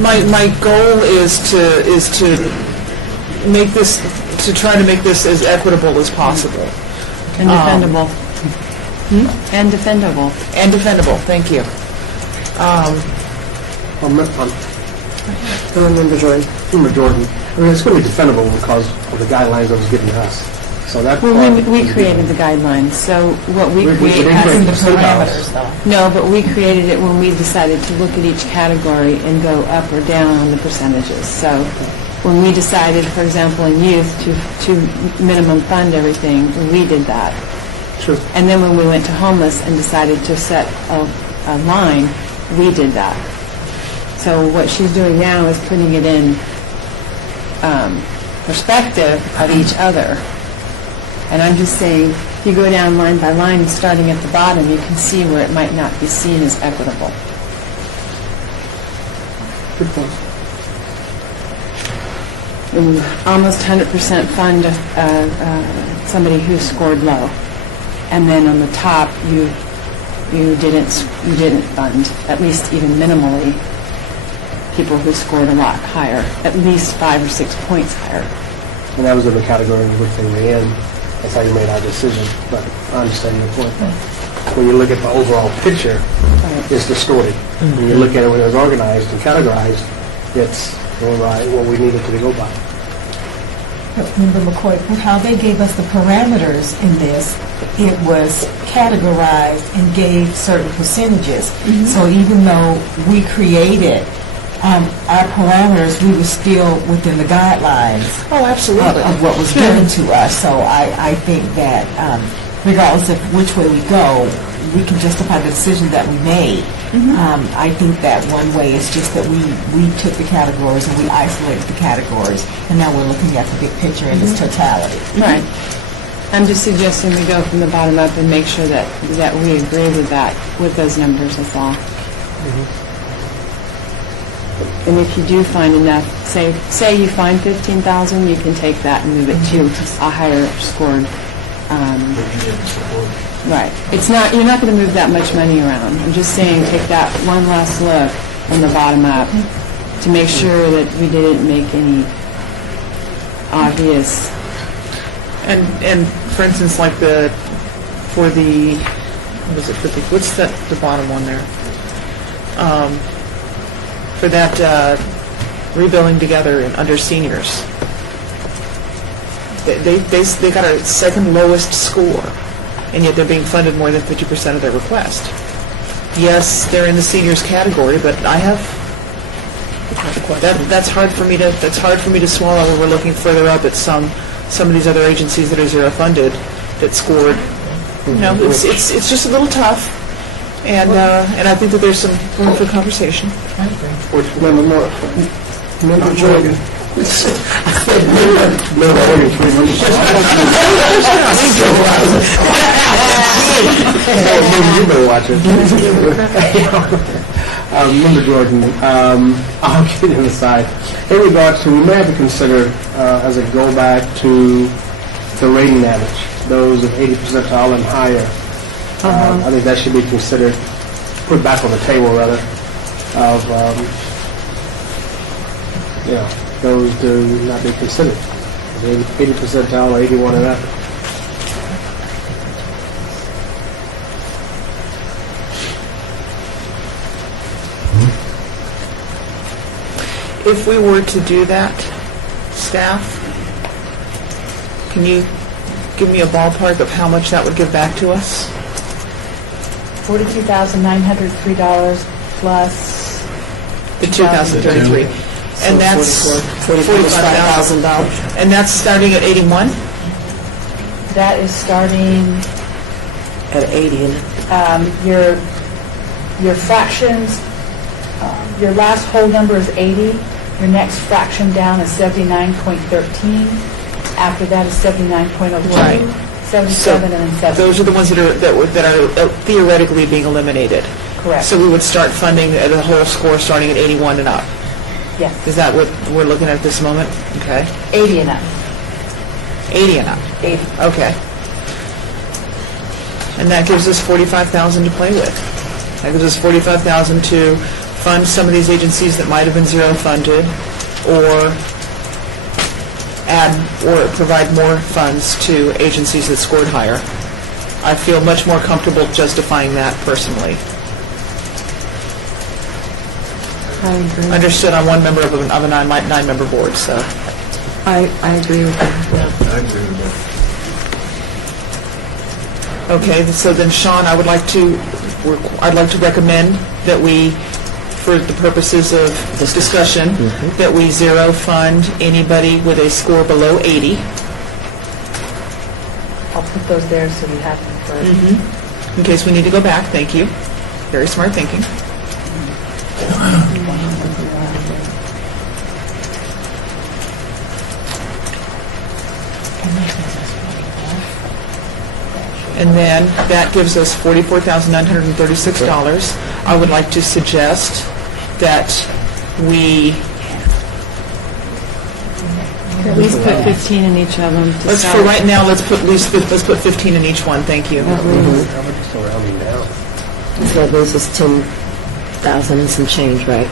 My goal is to make this, to try to make this as equitable as possible. And defendable. And defendable. And defendable, thank you. Member Jordan. Member Jordan. I mean, it's going to be defendable because of the guidelines that was given to us. So that Well, we created the guidelines, so what we We created... didn't create the parameters, though. No, but we created it when we decided to look at each category and go up or down on the percentages. So when we decided, for example, in youth, to minimum fund everything, we did that. True. And then when we went to homeless and decided to set a line, we did that. So what she's doing now is putting it in perspective of each other. And I'm just saying, if you go down line by line and starting at the bottom, you can see where it might not be seen as equitable. Good point. And almost 100% fund somebody who scored low. And then on the top, you didn't fund, at least even minimally, people who scored a lot higher, at least 5 or 6 points higher. And that was in the category we looked in the end. That's how you made our decision. But I understand your point. When you look at the overall picture, it's distorted. When you look at it when it was organized and categorized, it's going by what we needed to go by. Member McCoy, how they gave us the parameters in this, it was categorized and gave certain percentages. So even though we created our parameters, we were still within the guidelines Oh, absolutely. of what was given to us. So I think that regardless of which way we go, we can justify the decision that we made. I think that one way is just that we took the categories and we isolated the categories, and now we're looking at the big picture in its totality. Right. I'm just suggesting we go from the bottom up and make sure that we agree with that, with those numbers, that's all. And if you do find enough, say you find 15,000, you can take that and move it to a higher scored. Right. It's not, you're not going to move that much money around. I'm just saying, take that one last look from the bottom up to make sure that we didn't make any obvious. And for instance, like what's the bottom one there? For that rebuilding together and under seniors. They got a second lowest score, and yet they're being funded more than 50% of their request. Yes, they're in the seniors category, but I have that's hard for me to swallow when we're looking further up at some of these other agencies that are zero funded that scored. You know, it's just a little tough, and I think that there's some room for conversation. Member Jordan. You better watch it. Member Jordan, I'll get in the side. In regards to, we may have to consider as a go back to the rating average, those of 80 percentile and higher. I think that should be considered, put back on the table rather, of those do not be considered. 80 percentile or 81 and up. If we were to do that, staff, can you give me a ballpark of how much that would give back to us? $42,903 plus The 2,033. And that's $45,000. And that's starting at 81? that is starting At 80. your fractions. Your last whole number is 80. Your next fraction down is 79.13. After that is 79.02. Right. 77 and then 70. Those are the ones that are theoretically being eliminated. Correct. So we would start funding the whole score starting at 81 and up. Yes, Is that what we're looking at this moment? Okay. 80 and up. 80 and up. 80. Okay. And that gives us 45,000 to play with. That gives us 45,000 to fund some of these agencies that might have been zero funded, or add or provide more funds to agencies that scored higher. I feel much more comfortable justifying that personally. I agree. Understood, I'm one member of a nine-member board, so. I agree with that. Okay, so then Sean, I'd like to recommend that we, for the purposes of this discussion, that we zero fund anybody with a score below 80. I'll put those there so we have them for... In case we need to go back, thank you. Very smart thinking. And then that gives us $44,936. I would like to suggest that we, At least put 15 in each of them to for start. right now, let's put 15 in each one, thank you. Still rounding down. So this is 10,000 and some change, right?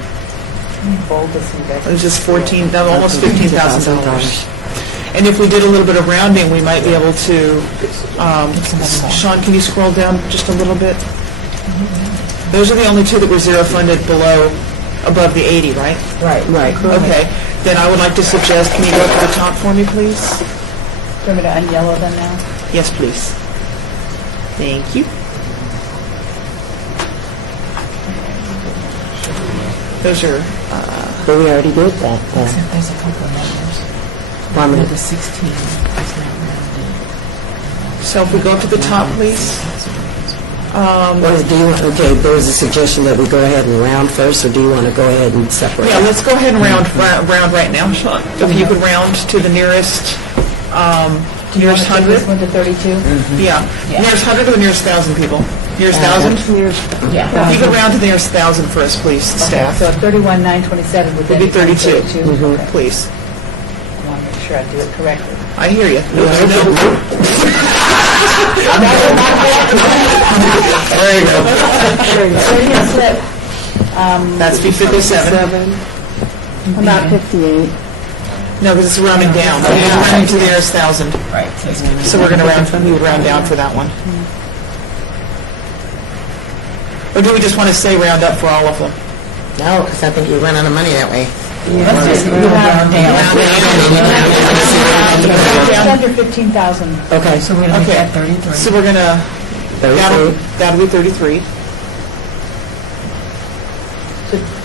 Boldest and best. It's just almost $15,000. And if we did a little bit of rounding, we might be able to, Sean, can you scroll down just a little bit? Those are the only two that were zero funded above the 80, right? Right. Okay, then I would like to suggest, can you go to the top for me, please? Do you want me to unyellow them now? Yes, please. Thank you. Those are, But we already did that. There's a couple of numbers. Farming. The 16 is not rounded. so if we go up to the top, please. Do you want, okay, there was a suggestion that we go ahead and round first, or do you want to go ahead and separate? Yeah, let's go ahead and round right now, Sean. If you could round to the nearest This 100. one to 32? Yeah, nearest 100 or nearest 1,000 people? Nearest 1,000? Yeah. If you could round to the nearest 1,000 for us, please, staff. So 31,927 would Would then be 32, Okay. please. I want to make sure I do it correctly. I hear you. There you go. So you're going to slip That's 57. About 58. No, because it's rounding down. It's rounding to the nearest 1,000. Right. So it's gonna be- So we're going to we would round down for that one. Or do we just want to say round up for all of them? No, because I think you run out of money that way. Let's just round down. just under 15,000. Okay. So we're going to Okay. make that 33. So we're going to, that'll be 33.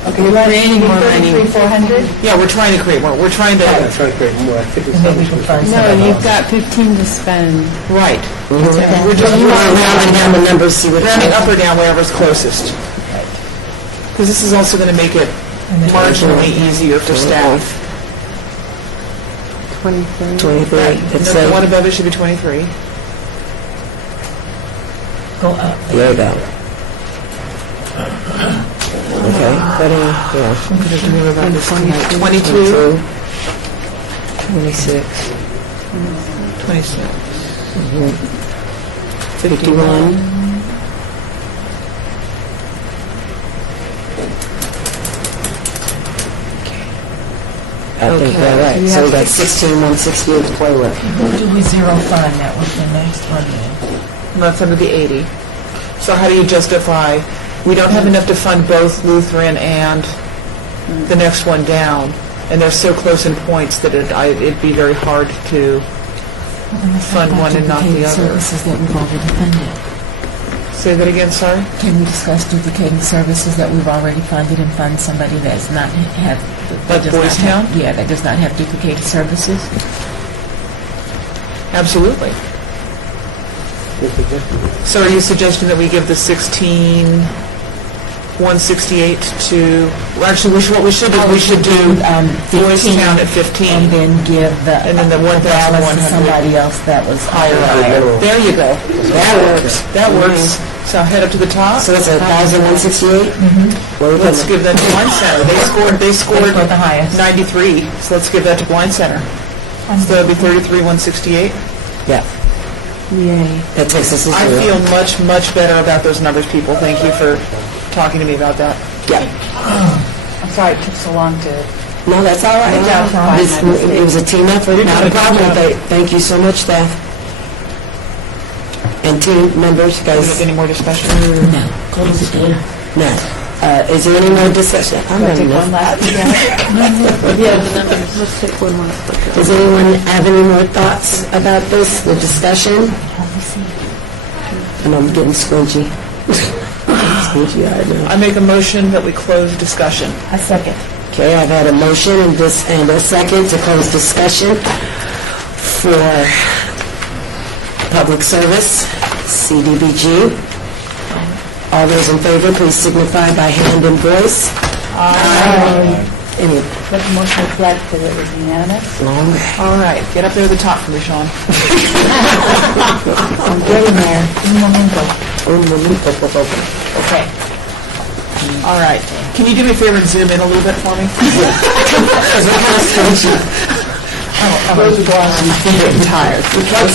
Okay, you're creating more money. 33,400? Yeah, we're trying to create more. We're trying to, I'm trying to create more. I think it's And then we can find No, somebody you've else. got 15 to spend. right. We're just- rounding down the numbers, see what... Rounding up or down, wherever's closest. Because this is also going to make it marginally easier for staff. 23. 23. It's The one above it should be 23. Go up. There you go. Okay, put in, yeah. 22, 26, 26. 51, I think they're right. So we got 16,168 to play with. Who do we zero fund that was the next one then? That's under the 80. So how do you justify, we don't have enough to fund both Lutheran and the next one down, and they're so close in points that it'd be very hard to fund one and not the other. Services that we've already funded. Say that again, sorry? Can we discuss duplicating services that we've already funded and fund somebody that's not have... Like that does not Boys have- Town? Yeah, that does not have duplicated services. Absolutely. So are you suggesting that we give the 16 168 to, well, actually, what we should do, we should do Boys Town at 15. And then give the And then the balance to 1,100. somebody else that was higher. There you go. That works. That works. So head up to the top. So it's 1,168? Let's give that to Blind Center. They scored scored the highest. 93, so let's give that to Blind Center. So that'd be 33,168. Yeah, Yay. that takes us to I zero. feel much, much better about those numbers, people. Thank you for talking to me about that. Yeah. I'm sorry it took so long to... No, that's all right. It was a team effort, not a problem. Thank you so much, staff. And team members, guys. Any more discussion? No. Is there any more discussion? I'm ready Take one now. last, Let's take one more. Does anyone have any more thoughts about this, the discussion? And I'm getting squingy. Squingy, I know. I make a motion that we close discussion. A second. Okay, I've had a motion and a second to close discussion for public service, CDBG. All those in favor, please signify by hand and voice. Aye. Any let the motion reflect that it was unanimous. longer? All right, get up there at the top for me, Sean. I'm getting there. Un momento. Okay. All right. Can you do me a favor and zoom in a little bit for me? I'm getting tired. Okay.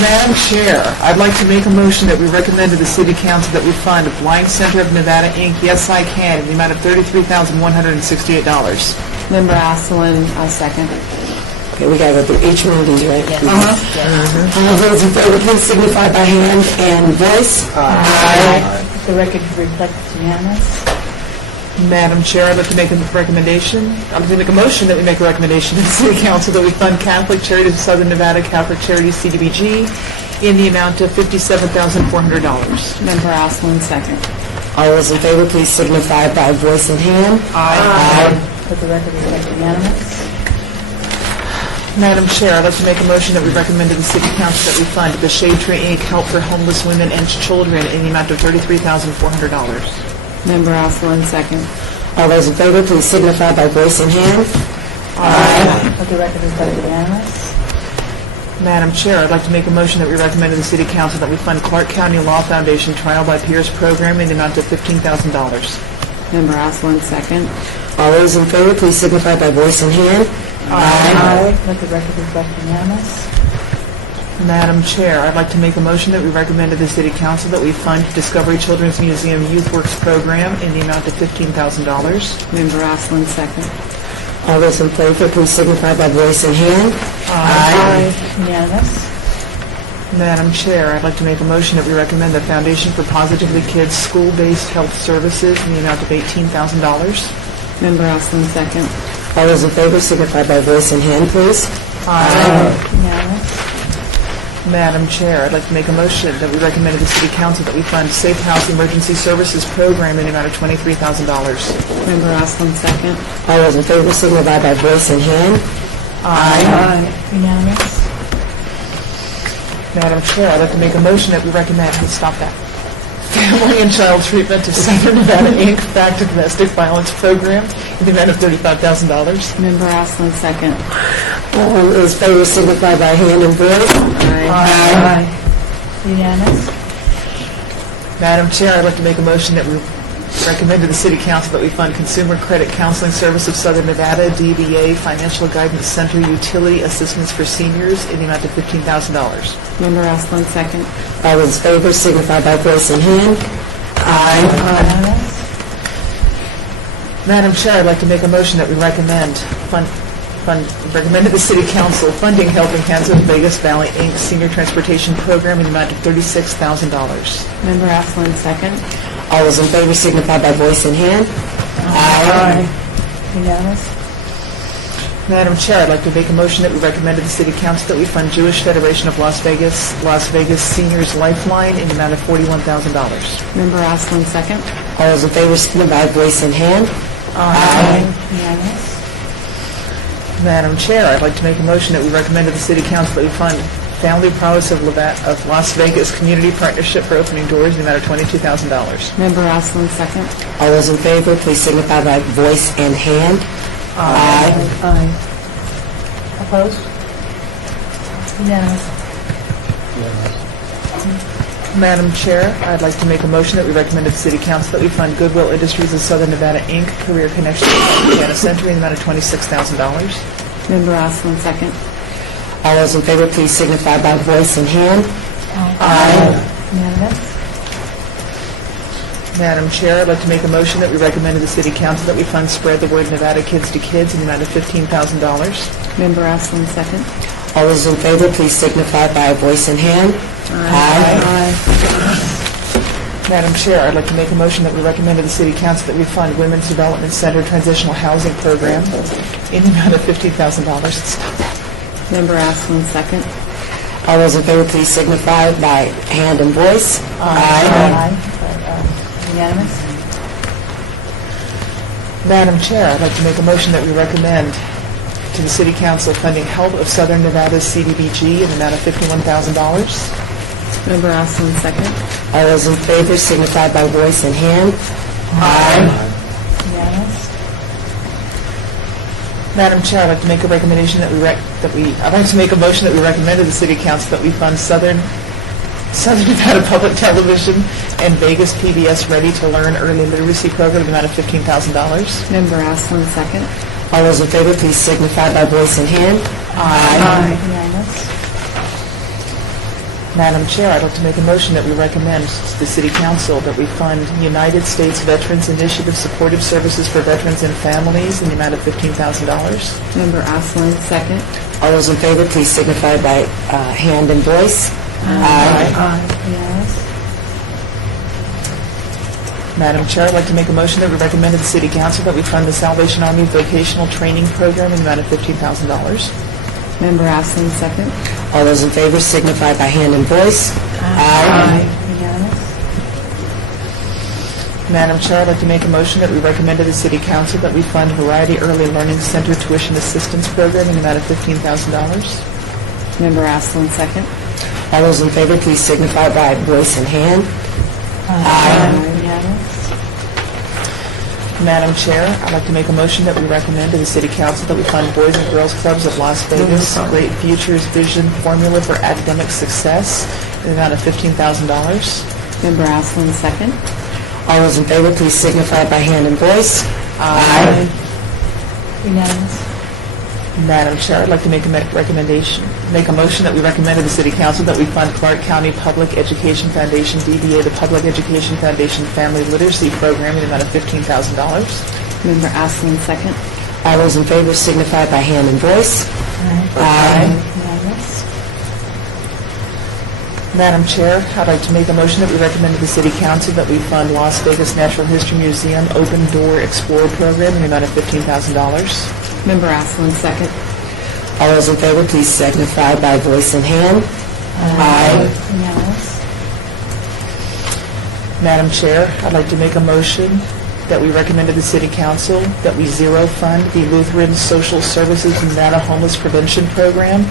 Madam Chair, I'd like to make a motion that we recommend to the City Council that we fund the Blind Center of Nevada, Inc., Yes I Can, in the amount of $33,168. Member Asselin, I'll second. Okay, we gotta go through each one of these, right? All those in favor, please signify by hand and voice. Aye. The record reflects unanimous. Madam Chair, I'd like to make a recommendation, I'd like to make a motion that we make a recommendation to the City Council that we fund Catholic Charities of Southern Nevada, Catholic Charities CDBG, in the amount of $57,400. Member Asselin, second. All those in favor, please signify by voice and hand. Aye. Let the record reflect unanimous. Madam Chair, I'd like to make a motion that we recommend to the City Council that we fund the Shade Tree Inc. Help for Homeless Women and Children in the amount of $33,400. Member Asselin, second. All those in favor, please signify by voice and hand. Aye. Let the record reflect unanimous. Madam Chair, I'd like to make a motion that we recommend to the City Council that we fund Clark County Law Foundation Trial by Peers program in the amount of $15,000. Member Asselin, second. All those in favor, please signify by voice and hand. Aye. Let the record reflect unanimous. Madam Chair, I'd like to make a motion that we recommend to the City Council that we fund Discovery Children's Museum Youth Works program in the amount of $15,000. Member Asselin, second. All those in favor, please signify by voice and hand. Aye. Unanimous. Madam Chair, I'd like to make a motion that we recommend the Foundation for Positively Kids School-Based Health Services in the amount of $18,000. Member Asselin, second. All those in favor, signify by voice and hand, please. Unanimous. Madam Chair, I'd like to make a motion that we recommend to the City Council that we fund Safe House Emergency Services program in the amount of $23,000. Member Asselin, second. All those in favor, signify by voice and hand. Unanimous. Madam Chair, I'd like to make a motion that we recommend, stop that, Family and Child Treatment of Southern Nevada, Inc., Back to Domestic Violence Program in the amount of $35,000. Member Asselin, second. All those in favor, signify by hand and voice. Aye. Unanimous. Madam Chair, I'd like to make a motion that we recommend to the City Council that we fund Consumer Credit Counseling Service of Southern Nevada, DBA Financial Guidance Center Utility Assistance for Seniors in the amount of $15,000. Member Asselin, second. All those in favor, signify by voice and hand. Unanimous. Madam Chair, I'd like to make a motion that we recommend recommend to the City Council funding Helping Hands of Vegas Valley, Inc. Senior Transportation Program in the amount of $36,000. Member Asselin, second. All those in favor, signify by voice and hand. Unanimous. Madam Chair, I'd like to make a motion that we recommend to the City Council that we fund Jewish Federation of Las Vegas Seniors Lifeline in the amount of $41,000. Member Asselin, second. All those in favor, signify by voice and hand. Unanimous. Madam Chair, I'd like to make a motion that we recommend to the City Council that we fund Family Promise of Las Vegas Community Partnership for Opening Doors in the amount of $22,000. Member Osling, second. All those in favor, please signify by voice and hand. Aye. Aye. Opposed? Unanimous. Madam Chair, I'd like to make a motion that we recommend to the City Council that we fund Goodwill Industries of Southern Nevada, Inc., Career Connection Nevada Center in the amount of $26,000. Member Osling, second. All those in favor, please signify by voice and hand. Unanimous. Madam Chair, I'd like to make a motion that we recommend to the City Council that we fund Spread the Word Nevada Kids to Kids in the amount of $15,000. Member Osling, second. All those in favor, please signify by voice and hand. Aye. Madam Chair, I'd like to make a motion that we recommend to the City Council that we fund Women's Development Center Transitional Housing Program in the amount of $15,000. Member Osling, second. All those in favor, please signify by hand and voice. Aye. Unanimous. Madam Chair, I'd like to make a motion that we recommend to the City Council funding Help of Southern Nevada's CDBG in the amount of $51,000. Member Osling, second. All those in favor signify by voice and hand. Aye. Unanimous. Madam Chair, I'd like to make a recommendation that I'd like to make a motion that we recommend to the City Council that we fund Southern Nevada Public Television and Vegas PBS Ready to Learn Early Literacy Program in the amount of $15,000. Member Osling, second. All those in favor, please signify by voice and hand. Aye. Unanimous. Madam Chair, I'd like to make a motion that we recommend to the City Council that we fund United States Veterans Initiative Supportive Services for Veterans and Families in the amount of $15,000. Member Osling, second. All those in favor, please signify by hand and voice. Aye. Unanimous. Madam Chair, I'd like to make a motion that we recommend to the City Council that we fund the Salvation Army Vocational Training Program in the amount of $15,000. Member Osling, second. All those in favor signify by hand and voice. Aye. Unanimous. Madam Chair, I'd like to make a motion that we recommend to the City Council that we fund Variety Early Learning Center Tuition Assistance Program in the amount of $15,000. Member Osling, second. All those in favor, please signify by voice and hand. Aye. Unanimous. Madam Chair, I'd like to make a motion that we recommend to the City Council that we fund Boys and Girls Clubs of Las Vegas Great Futures Vision Formula for Academic Success in the amount of $15,000. Member Osling, second. All those in favor, please signify by hand and voice. Aye. Unanimous. Madam Chair, I'd like to make a motion that we recommend to the City Council that we fund Clark County Public Education Foundation, DBA, the Public Education Foundation Family Literacy Program in the amount of $15,000. Member Osling, second. All those in favor signify by hand and voice. Aye. Unanimous. Madam Chair, I'd like to make a motion that we recommend to the City Council that we fund Las Vegas Natural History Museum Open Door Explorer Program in the amount of $15,000. Member Osling, second. All those in favor, please signify by voice and hand. Aye. Unanimous. Madam Chair, I'd like to make a motion that we recommend to the City Council that we zero fund the Lutheran Social Services Nevada Homeless Prevention Program.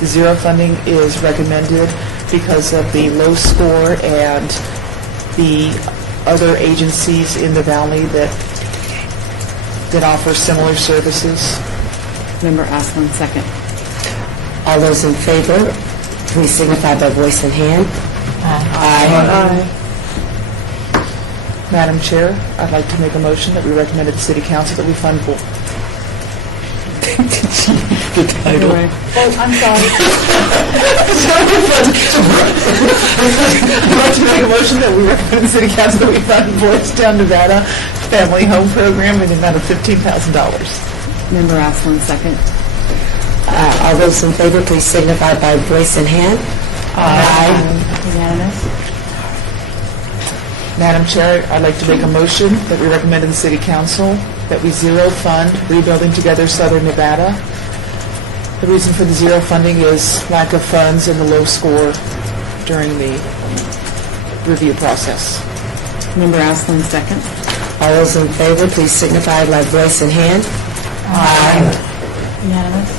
The zero funding is recommended because of the low score and the other agencies in the valley that offer similar services. Member Osling, second. All those in favor, please signify by voice and hand. Aye. Madam Chair, I'd like to make a motion that we recommend to the City Council that we fund The title. Anyway. Oh, I'm sorry. I'd like to make a motion that we recommend to the City Council that we fund Boys Town Nevada Family Home Program in the amount of $15,000. Member Osling, second. All those in favor, please signify by voice and hand. Aye. Unanimous. Madam Chair, I'd like to make a motion that we recommend to the City Council that we zero fund Rebuilding Together Southern Nevada. The reason for the zero funding is lack of funds and the low score during the review process. Member Osling, second. All those in favor, please signify by voice and hand. Aye. Unanimous.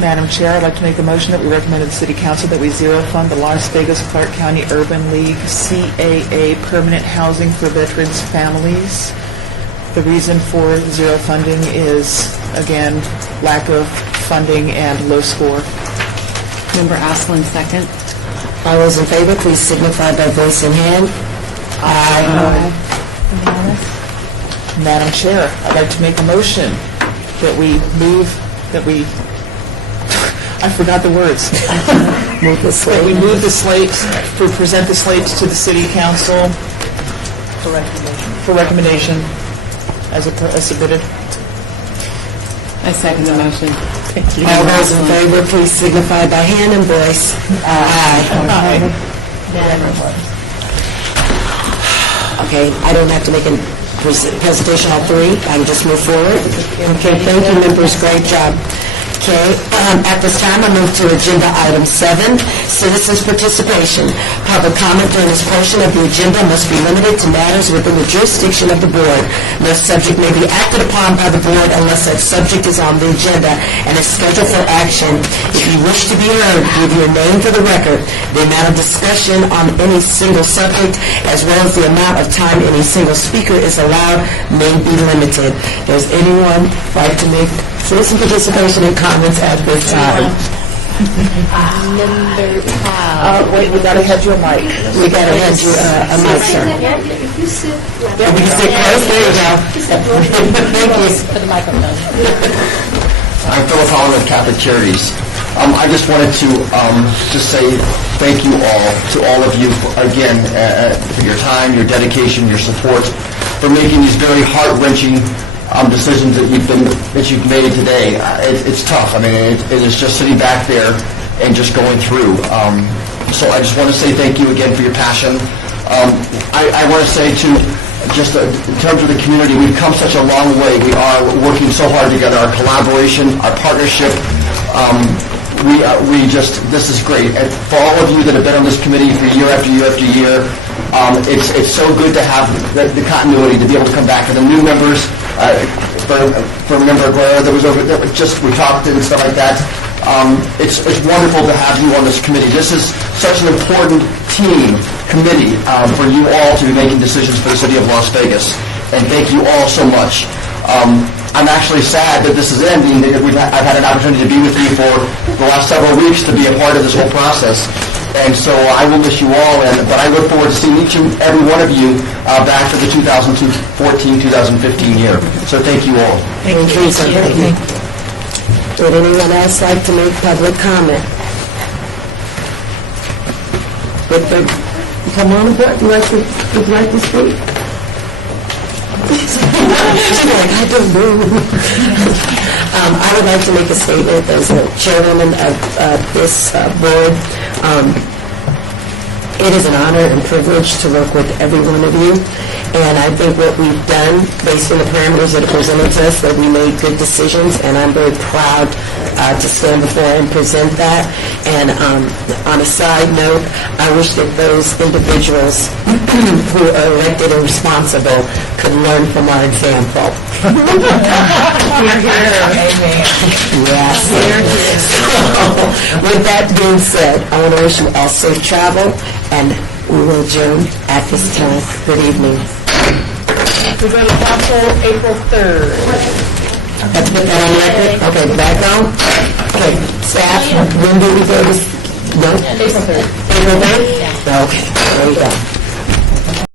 Madam Chair, I'd like to make a motion that we recommend to the City Council that we zero fund the Las Vegas Clark County Urban League CAA Permanent Housing for Veterans Families. The reason for zero funding is, again, lack of funding and low score. Member Asplin, second. All those in favor, please signify by voice and hand. Aye. Madam Chair, I'd like to make a motion that we I forgot the words. Move the That we slate. move the slate, present the slates to the City Council for recommendation as submitted. I second the motion. All those in favor, please signify by hand and voice. Aye. Okay, I don't have to make a presentation, all three, I can just move forward. Okay, thank you, members, great job. Okay, at this time, I move to agenda item 7, citizens' participation. Public comment during this portion of the agenda must be limited to matters within the jurisdiction of the board. No subject may be acted upon by the board unless that subject is on the agenda and is scheduled for action. If you wish to be heard, give your name for the record. The amount of discussion on any single subject, as well as the amount of time any single speaker is allowed, may be limited. Does anyone like to make citizen participation and comments at this time? Wait, we gotta hand you a mic. We got to hand you a mic, sir. If you sit, Yeah, we can sit close, there you go. Thank you. For the microphone. I'm Philip Holland of Catholic Charities. I just wanted to just say thank you all of you, again, for your time, your dedication, your support, for making these very heart-wrenching decisions that you've made today. It's tough. I mean, it is just sitting back there and just going through. So I just want to say thank you again for your passion. I want to say too, just in terms of the community, we've come such a long way. We are working so hard together. Our collaboration, our partnership, this is great. And for all of you that have been on this committee for year after year after year, it's so good to have the continuity, to be able to come back. For the new members, for Member Aguero that was over there, we talked and stuff like that. It's wonderful to have you on this committee. This is such an important committee for you all to be making decisions for the city of Las Vegas. And thank you all so much. I'm actually sad that this is ending. I've had an opportunity to be with you for the last several weeks to be a part of this whole process. And so I will miss you all, but I look forward to seeing each and every one of you back for the 2014-2015 year. So thank you all. Thank you, sir. Thank you. Would anyone else like to make public comment? Come on, would you like to speak? She's like, I don't know. I would like to make a statement as a chairwoman of this board. It is an honor and privilege to work with every one of you. And I think what we've done, based on the parameters that are presented to us, that we made good decisions, and I'm very proud to stand before and present that. And on a side note, I wish that those individuals who are elected and responsible could learn from our example. Hear, hear. Amen. Yes. So, with that being said, I want to wish you all safe travel, and we will adjourn at this time. Good evening. We're going to council April 3rd. Let's put that on record. Okay, back on. Okay, staff, when do we go to, no? April 3rd. April 3rd? Okay, there you go.